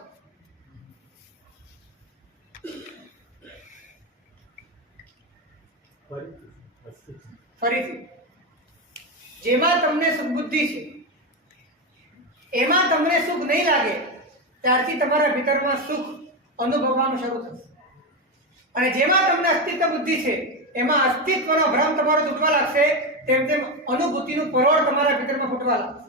ફરીથી, જેમાં તમને સુખબુદ્ધિ છે એમાં તમને સુખ નહીં લાગે ત્યારથી તમારા ભીતરમાં સુખ અનુભવવાનું શરૂ થશે. અને જેમાં તમને અસ્તિત્વ બુદ્ધિ છે એમાં અસ્તિત્વનો ભ્રમ તમારો તૂટવા લાગશે, તેમ તેમ અનુભૂતિનું પરોળ તમારા ભીતરમાં ફૂટવા લાગશે.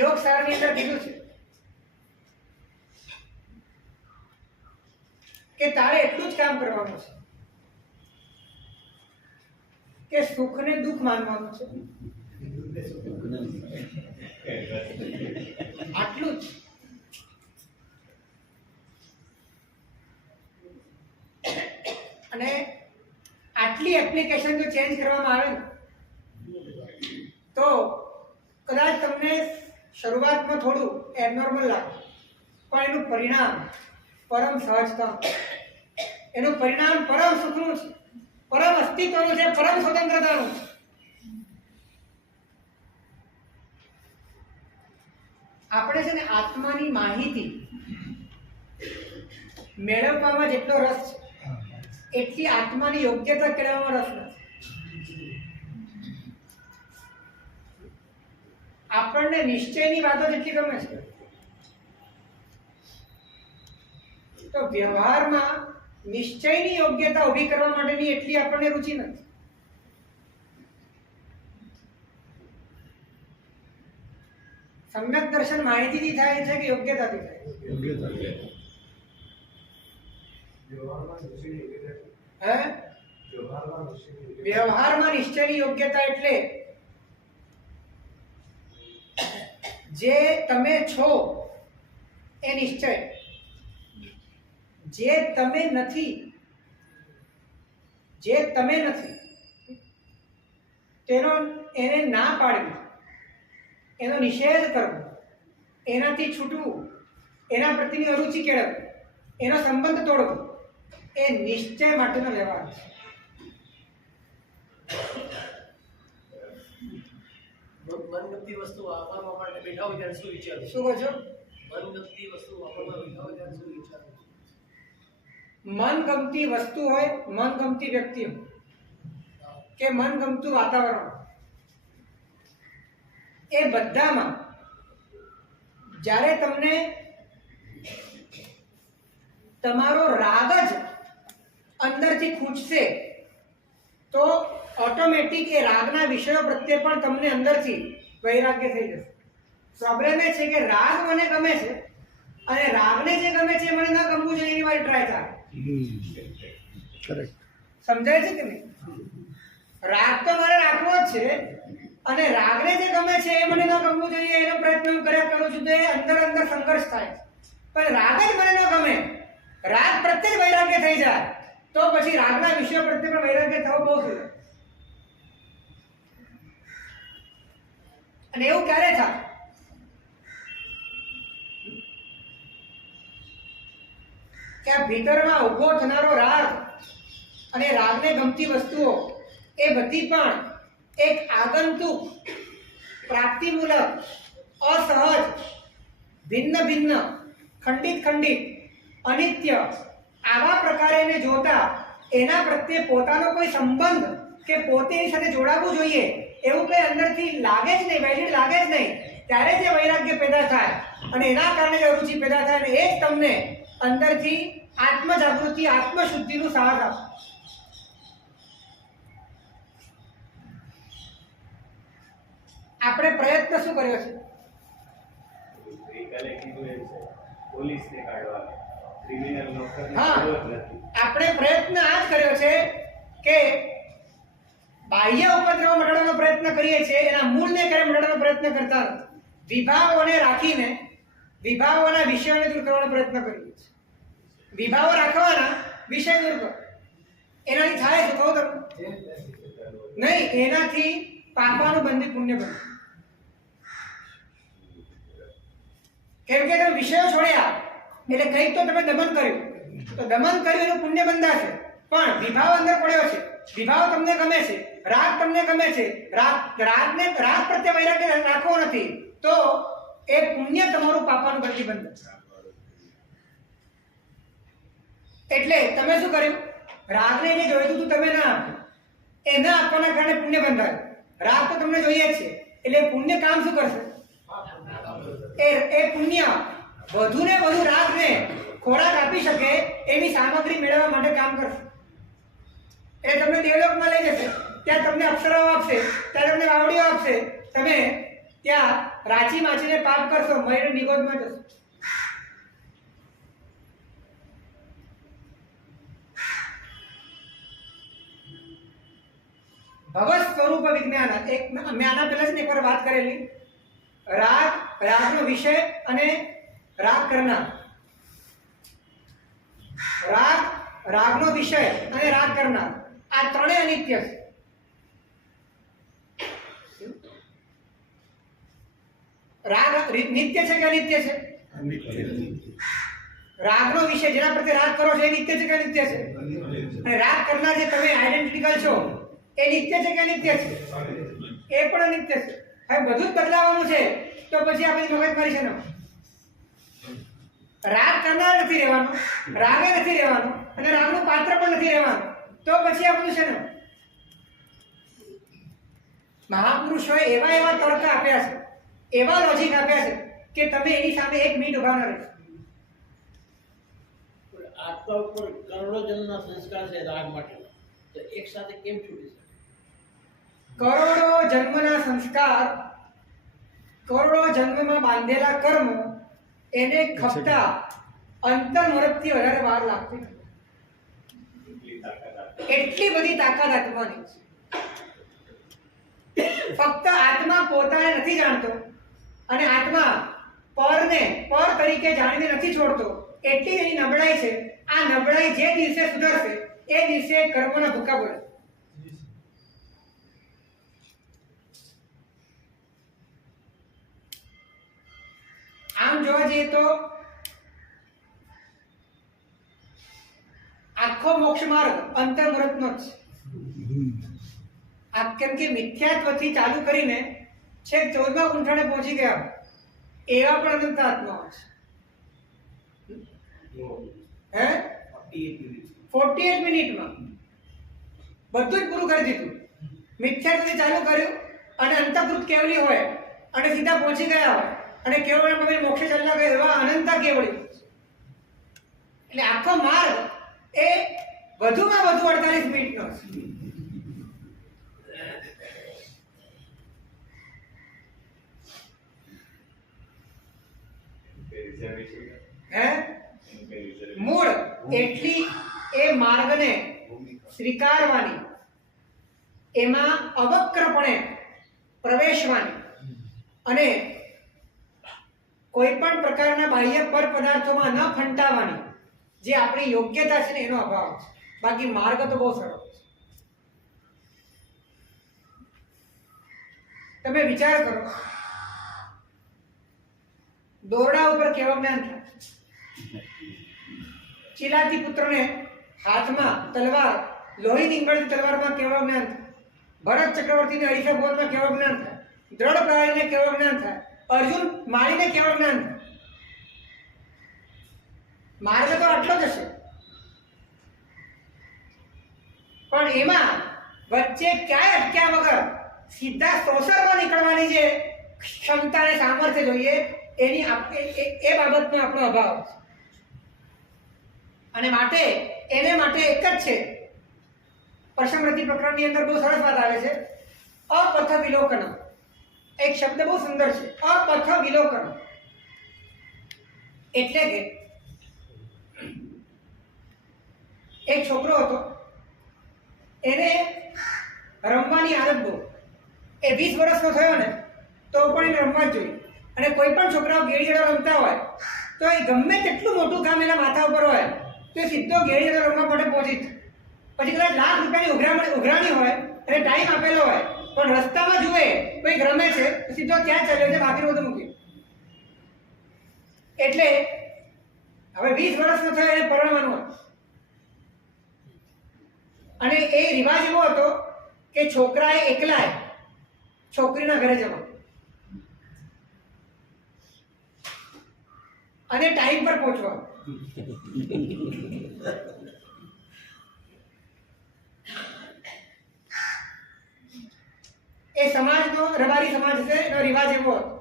યોગ સારની અંદર કીધું છે કે તારે એટલું જ કામ કરવાનું છે કે સુખને દુઃખ માનવાનું છે. આટલું જ. અને આટલી એપ્લિકેશન જો ચેન્જ કરવામાં આવે ને તો કદાચ તમને શરૂઆતમાં થોડું એબનોર્મલ લાગે, પણ એનું પરિણામ પરમ સહજતા, એનું પરિણામ પરમ સુખનું છે, પરમ અસ્તિત્વનું છે, પરમ સ્વતંત્રતાનું છે. આપણે છે ને આત્માની માહિતી મેળવવામાં જેટલો રસ છે એટલી આત્માની યોગ્યતા કેળવવામાં રસ નથી. આપણને નિશ્ચયની વાતો જેટલી ગમે છે તો વ્યવહારમાં નિશ્ચયની યોગ્યતા ઊભી કરવા માટેની એટલી આપણને રુચિ નથી. સમ્યક દર્શન માહિતીથી થાય છે કે યોગ્યતાથી થાય? વ્યવહારમાં નિશ્ચયની યોગ્યતા એટલે જે તમે છો એ નિશ્ચય, જે તમે નથી તેનો એને ના પાડવી, એનો નિષેધ કરવો, એનાથી છૂટવું, એના પ્રત્યેની અરુચિ કેળવવી, એનો સંબંધ તોડવો એ નિશ્ચય માટેનો વ્યવહાર છે. મનગમતી વસ્તુ વાપરવા માટે બેઠા હોય ત્યારે શું વિચારો? શું કહો છો? મનગમતી વસ્તુ વાપરવા બેઠા હોય ત્યારે શું વિચારો? મનગમતી વસ્તુ હોય, મનગમતી વ્યક્તિ હોય કે મનગમતું વાતાવરણ, એ બધામાં જ્યારે તમને તમારો રાગ જ અંદરથી ખૂંચશે તો ઓટોમેટિક એ રાગના વિષયો પ્રત્યે પણ તમને અંદરથી વૈરાગ્ય થઈ જશે. પ્રોબ્લેમ એ છે કે રાગ મને ગમે છે અને રાગને જે ગમે છે એ મને ન ગમવું જોઈએ એની મારી ટ્રાય થાય. સમજાય છે કે નહીં? રાગ તો મારે રાખવો જ છે અને રાગને જે ગમે છે એ મને ન ગમવું જોઈએ એનો પ્રયત્ન હું કર્યા કરું છું તો એ અંદર અંદર સંઘર્ષ થાય છે. પણ રાગ જ મને ન ગમે, રાગ પ્રત્યે વૈરાગ્ય થઈ જાય તો પછી રાગના વિષયો પ્રત્યે પણ વૈરાગ્ય થવો બહુ સુલભ. અને એવું ક્યારે થાય? કે આ ભીતરમાં ઉભો થનારો રાગ અને રાગને ગમતી વસ્તુઓ એ બધી પણ એક આગંતુક, પ્રાપ્તિમૂલક, અસહજ, ભિન્ન ભિન્ન, ખંડિત ખંડિત, અનિત્ય આવા પ્રકારે એને જોતા એના પ્રત્યે પોતાનો કોઈ સંબંધ કે પોતે એની સાથે જોડાવવું જોઈએ એવું કંઈ અંદરથી લાગે જ નહીં, વેલિડ લાગે જ નહીં, ત્યારે જે વૈરાગ્ય પેદા થાય અને એના કારણે જે અરુચિ પેદા થાય અને એ જ તમને અંદરથી આત્મ જાગૃતિ, આત્મશુદ્ધિનું સાહસ આપે. આપણે પ્રયત્ન શું કર્યો છે? હા, આપણે પ્રયત્ન આ જ કર્યો છે કે બાહ્ય ઉપદ્રવ મટાડવાનો પ્રયત્ન કરીએ છીએ, એના મૂળને ક્યારે મટાડવાનો પ્રયત્ન કરતા નથી. વિભાવોને રાખીને વિભાવોના વિષયોને દૂર કરવાનો પ્રયત્ન કરીએ છીએ. વિભાવો રાખવાના, વિષય દૂર કરો. એનાથી થાય છે કહું તમને? નહીં, એનાથી પાપાનું બંધિત પુણ્ય બને. કેમ કે તમે વિષયો છોડ્યા એટલે કંઈક તો તમે દમન કર્યું, તો દમન કર્યું એનું પુણ્ય બંધાશે. પણ વિભાવ અંદર પડ્યો છે, વિભાવ તમને ગમે છે, રાગ તમને ગમે છે, રાગ પ્રત્યે વૈરાગ્ય રાખવો નથી, તો એ પુણ્ય તમારું પાપાનું બંધી બંધાશે. એટલે તમે શું કર્યું? રાગને જે જોઈતું હતું તમે ના આપ્યું, એ ના આપવાના કારણે પુણ્ય બંધાયું. રાગ તો તમને જોઈએ જ છે એટલે પુણ્ય કામ શું કરશે? એ પુણ્ય વધુ ને વધુ રાગને ખોરાક આપી શકે એવી સામગ્રી મેળવવા માટે કામ કરશે. એ તમને દેવલોકમાં લઈ જશે, ત્યાં તમને અપ્સરાઓ આપશે, ત્યાં તમને વાવડીઓ આપશે, તમે ત્યાં રાચી માચીને પાપ કરશો, મયુર નિગોદમાં જશો. ભવ સ્વરૂપ વિજ્ઞાન, એક મેં આના પહેલા જ એકવાર વાત કરેલી. રાગ, રાગનો વિષય અને રાગ કરનાર. રાગ, રાગનો વિષય અને રાગ કરનાર, આ ત્રણેય અનિત્ય છે. રાગ નિત્ય છે કે અનિત્ય છે? રાગનો વિષય જેના પ્રત્યે રાગ કરો છો એ નિત્ય છે કે અનિત્ય છે? અને રાગ કરનાર જે તમે આઈડેન્ટિકલ છો એ નિત્ય છે કે અનિત્ય છે? એ પણ અનિત્ય છે. હવે બધું જ બદલાવાનું છે તો પછી આપણી મગજમારી છે ને. રાગ કરનાર નથી રહેવાનો, રાગે નથી રહેવાનો અને રાગનું પાત્ર પણ નથી રહેવાનું, તો પછી આ બધું છે ને. મહાપુરુષોએ એવા એવા તર્ક આપ્યા છે, એવા લોજિક આપ્યા છે કે તમે એની સામે એક મિનિટ ઉભા ન રહેશો. આત્મા ઉપર કરોડો જન્મના સંસ્કાર છે રાગ માટે, તો એક સાથે કેમ છૂટી શકે? કરોડો જન્મના સંસ્કાર, કરોડો જન્મમાં બાંધેલા કર્મ, એને ખપતા અંતર્મુહૂર્તથી વધારે વાર લાગતી નથી. એટલી બધી તાકાત આત્માની છે. ફક્ત આત્મા પોતાને નથી જાણતો અને આત્મા પરને પર તરીકે જાણીને નથી છોડતો, એટલી એની નબળાઈ છે. આ નબળાઈ જે દિવસે સુધરશે એ દિવસે કર્મના ભૂકા પડે. આમ જોવા જઈએ તો આખો મોક્ષ માર્ગ અંતર્મુહૂર્તનો જ છે. કેમ કે મિથ્યાત્વથી ચાલુ કરીને છેક 14મા ગુંઠાણે પહોંચી ગયા એવા પણ અનંત આત્માઓ છે. હે 48 મિનિટમાં બધું જ પૂરું કરી દીધું. મિથ્યાત્વથી ચાલુ કર્યું અને અંતઃકૃત કેવલી હોય અને સીધા પહોંચી ગયા હોય અને કેવળ પગે મોક્ષે ચાલના ગયા એવા અનંતા કેવળી. એટલે આખો માર્ગ એ વધુમાં વધુ 48 મિનિટનો હે મૂળ એટલી એ માર્ગને સ્વીકારવાની, એમાં અવક્રપણે પ્રવેશવાની અને કોઈ પણ પ્રકારના બાહ્ય પર પદાર્થોમાં ન ફંટાવાની જે આપણી યોગ્યતા છે ને એનો અભાવ છે. બાકી માર્ગ તો બહુ સરળ છે. તમે વિચાર કરો, દોરડા ઉપર કેવું જ્ઞાન થાય? ચિલાતી પુત્રને હાથમાં તલવાર, લોહી નીકળતી તલવારમાં કેવું જ્ઞાન થાય? ભરત ચક્રવર્તીને અરીસા બોરમાં કેવું જ્ઞાન થાય? દ્રઢ પ્રહારીને કેવું જ્ઞાન થાય? અર્જુન મારીને કેવું જ્ઞાન થાય? માર્ગ તો આટલો જ હશે, પણ એમાં વચ્ચે ક્યાંય અટક્યા વગર સીધા સોસરમાં નીકળવાની જે ક્ષમતા અને સામર્થ્ય જોઈએ એની એ બાબતનો આપણો અભાવ છે. અને માટે એને માટે એક જ છે, પરસમૃતિ પ્રકરણની અંદર બહુ સરસ વાત આવે છે, અપથ વિલોકન. એક શબ્દ બહુ સુંદર છે, અપથ વિલોકન. એટલે કે એક છોકરો હતો, એને રમવાની આદત બહુ. એ 20 વર્ષનો થયો ને તો પણ એને રમવા જ જોઈએ. અને કોઈ પણ છોકરાઓ ગેડીજડા રમતા હોય તો એ ગમે તેટલું મોટું કામ એના માથા ઉપર હોય તો એ સીધો ગેડીજડા રમવા માટે પહોંચી જ. પછી કદાચ લાખ રૂપિયાની ઉઘરાણી હોય અને ટાઈમ આપેલો હોય પણ રસ્તામાં જુએ કોઈ રમે છે તો સીધો ત્યાં ચાલ્યો છે, બાકીનું બધું મૂકી. એટલે હવે 20 વર્ષનો થયો એને પરણવાનું હતું અને એ રિવાજ એવો હતો કે છોકરાએ એકલાય છોકરીના ઘરે જવાનું અને ટાઈમ પર પહોંચવાનું. એ સમાજનો રબારી સમાજ છે, એનો રિવાજ એવો હતો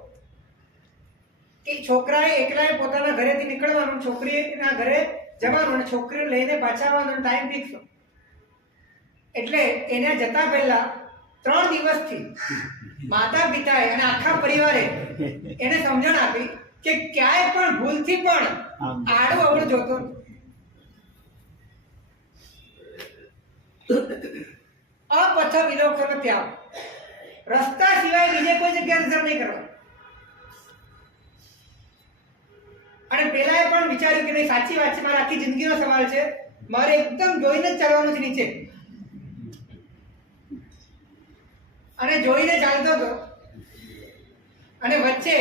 કે છોકરાએ એકલાએ પોતાના ઘરેથી નીકળવાનું, છોકરીના ઘરે જવાનું અને છોકરીને લઈને પાછા આવવાનો ટાઈમ ફિક્સ. એટલે એને જતા પહેલા 3 દિવસથી માતા પિતાએ અને આખા પરિવારે એને સમજણ આપી કે ક્યાંય પણ ભૂલથી પણ આડું અવળું જોતો અપથ વિલોકન ત્યાગ. રસ્તા સિવાય બીજે કોઈ જગ્યાએ નજર નહીં કરવા. અને પેલાએ પણ વિચાર્યું કે નહીં, સાચી વાત છે, મારા આખી જિંદગીનો સવાલ છે, મારે એકદમ જોઈને જ ચાલવાનું છે નીચે. અને જોઈને ચાલતો હતો અને વચ્ચે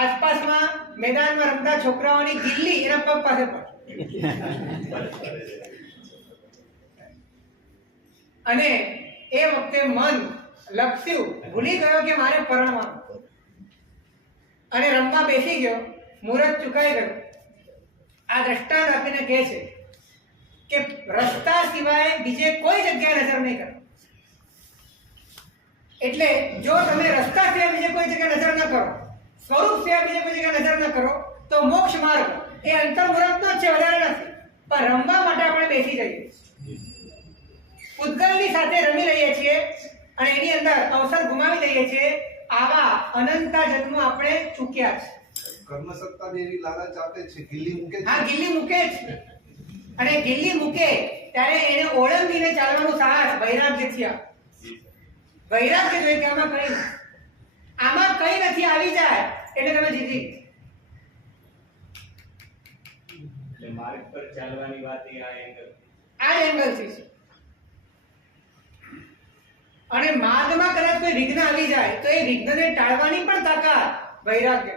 આસપાસમાં મેદાનમાં રમતા છોકરાઓની ગિલ્લી એના પગ પાસે પડી અને એ વખતે મન લપસ્યું, ભૂલી ગયો કે મારે પરણવાનું અને રમવા બેસી ગયો. મુહૂર્ત ચૂકાઈ ગયું. આ દ્રષ્ટાંત આપીને કહે છે કે રસ્તા સિવાય બીજે કોઈ જગ્યાએ નજર નહીં કરો. એટલે જો તમે રસ્તા સિવાય બીજે કોઈ જગ્યાએ નજર ન કરો, સ્વરૂપ સિવાય બીજે કોઈ જગ્યાએ નજર ન કરો તો મોક્ષ માર્ગ એ અંતર્મુહૂર્તનો જ છે, વધારે નથી. પણ રમવા માટે આપણે બેસી જઈએ, પૂતગલની સાથે રમી લઈએ છીએ અને એની અંદર અવસર ગુમાવી દઈએ છીએ. આવા અનંતા જન્મો આપણે ચૂક્યા છે. કર્મસત્તા દેવી લાલચ આપે છે, ગિલ્લી મૂકે છે. હા, ગિલ્લી મૂકે જ. અને ગિલ્લી મૂકે ત્યારે એને ઓળંગીને ચાલવાનું સાહસ વૈરાગ્યથી આવે. વૈરાગ્ય જોઈએ કે આમાં કઈ નથી, આવી જાય એટલે તમે જીતી. એટલે માર્ગ પર ચાલવાની વાત એ આ એંગલ થી છે. અને માર્ગમાં કદાચ કોઈ વિઘ્ન આવી જાય તો એ વિઘ્નને ટાળવાની પણ તાકાત વૈરાગ્ય.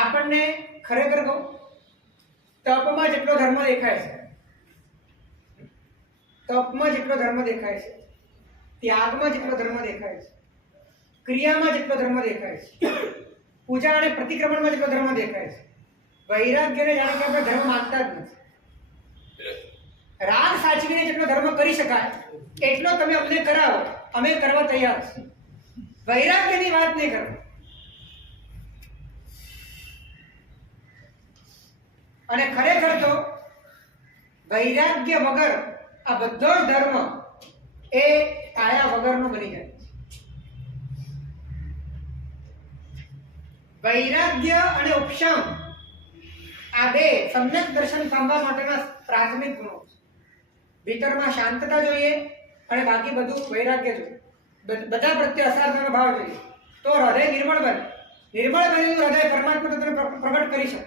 આપણને ખરેખર કહું, તપમાં જેટલો ધર્મ દેખાય છે, તપમાં જેટલો ધર્મ દેખાય છે, ત્યાગમાં જેટલો ધર્મ દેખાય છે, ક્રિયામાં જેટલો ધર્મ દેખાય છે, પૂજા અને પ્રતિક્રમણમાં જેટલો ધર્મ દેખાય છે, વૈરાગ્યને જાણે કે આપણે ધર્મ માનતા જ નથી. રાગ સાચવીને જેટલો ધર્મ કરી શકાય એટલો તમે અમને કરાવો, અમે કરવા તૈયાર છીએ. વૈરાગ્યની વાત નહીં કરો. અને ખરેખર તો વૈરાગ્ય વગર આ બધો જ ધર્મ એ કાયા વગરનો બની જાય. વૈરાગ્ય અને ઉપશમ આ બે સમ્યક દર્શન પામવા માટેના પ્રાથમિક ગુણો છે. ભીતરમાં શાંતતા જોઈએ અને બાકી બધું વૈરાગ્ય જોઈએ. બધા પ્રત્યે અસાધારણ ભાવ જોઈએ તો હૃદય નિર્મળ બને. નિર્મળ બનેલું હૃદય પરમાત્મા તત્વને પ્રગટ કરી શકે.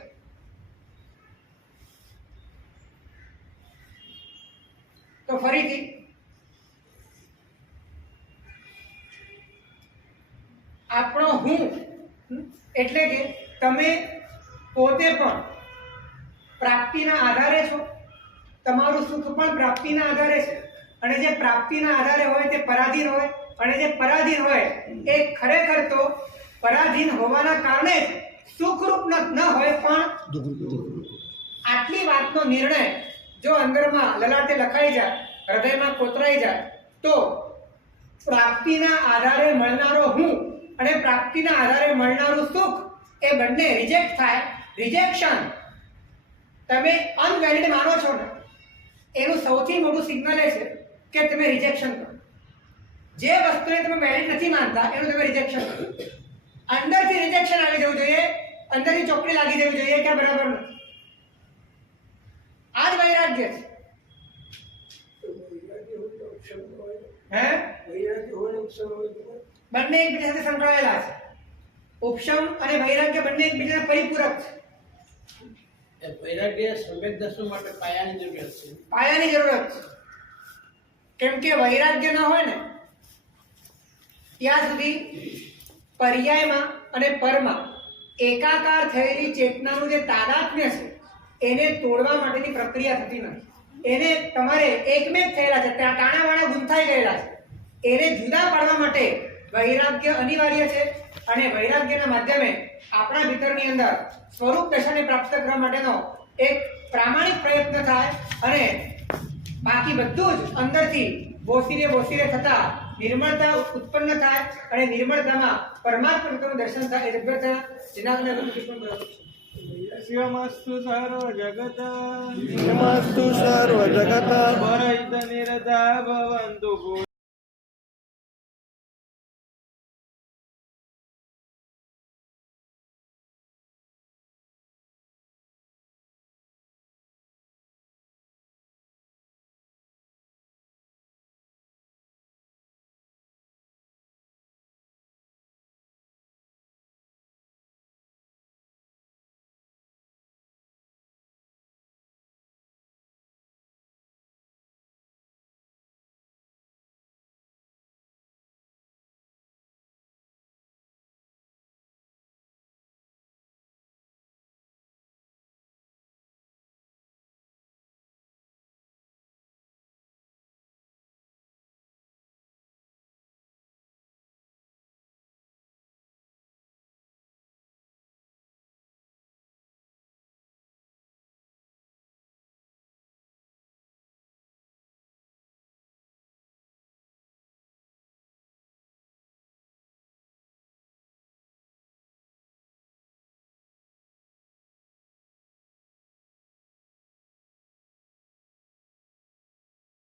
તો ફરીથી આપણો હું એટલે કે તમે પોતે પણ પ્રાપ્તિના આધારે છો. તમારું સુખ પણ પ્રાપ્તિના આધારે છે અને જે પ્રાપ્તિના આધારે હોય તે પરાધીન હોય અને જે પરાધીન હોય એ ખરેખર તો પરાધીન હોવાના કારણે જ સુખરૂપ ન હોય પણ આટલી વાતનો નિર્ણય જો અંદરમાં લલાટે લખાઈ જાય, હૃદયમાં કોતરાઈ જાય તો પ્રાપ્તિના આધારે મળનારો હું અને પ્રાપ્તિના આધારે મળનારું સુખ એ બંને રિજેક્ટ થાય. રિજેક્શન તમે અનવેલિડ માનો છો ને એનું સૌથી મોટું સિગ્નલ એ છે કે તમે રિજેક્શન કરો. જે વસ્તુને તમે વેલિડ નથી માનતા એનું તમે રિજેક્શન કરો. અંદરથી રિજેક્શન આવી જવું જોઈએ, અંદરથી ચોકડી લાગી જવી જોઈએ કે બરાબર નથી. આ જ વૈરાગ્ય છે. હે બંને એકબીજા સાથે સંકળાયેલા છે. ઉપશમ અને વૈરાગ્ય બંને એકબીજાના પરિપૂરક છે. વૈરાગ્ય સમ્યક દર્શન માટે પાયાની જરૂરિયાત છે. પાયાની જરૂરત છે. કેમ કે વૈરાગ્ય ના હોય ને ત્યાં સુધી પર્યાયમાં અને પરમાં એકાકાર થયેલી ચેતનાનું જે તાદાત્મ્ય છે એને તોડવા માટેની પ્રક્રિયા થતી નથી. એને તમારે એકમેક થયેલા છે, ત્યાં ટાણાવાણા ગૂંથાઈ ગયેલા છે. એને જુદા પાડવા માટે વૈરાગ્ય અનિવાર્ય છે અને વૈરાગ્યના માધ્યમે આપણા ભીતરની અંદર સ્વરૂપ દશાને પ્રાપ્ત કરવા માટેનો એક પ્રામાણિક પ્રયત્ન થાય અને બાકી બધું જ અંદરથી બોસીરે થતા નિર્મળતા ઉત્પન્ન થાય અને નિર્મળતામાં પરમાત્મા તત્વનું દર્શન થાય. એ જગતના જનાર્દન કૃષ્ણ બરાબર શિવમસ્તુ સર્વ જગત પરહિત નિરતા ભવંતુ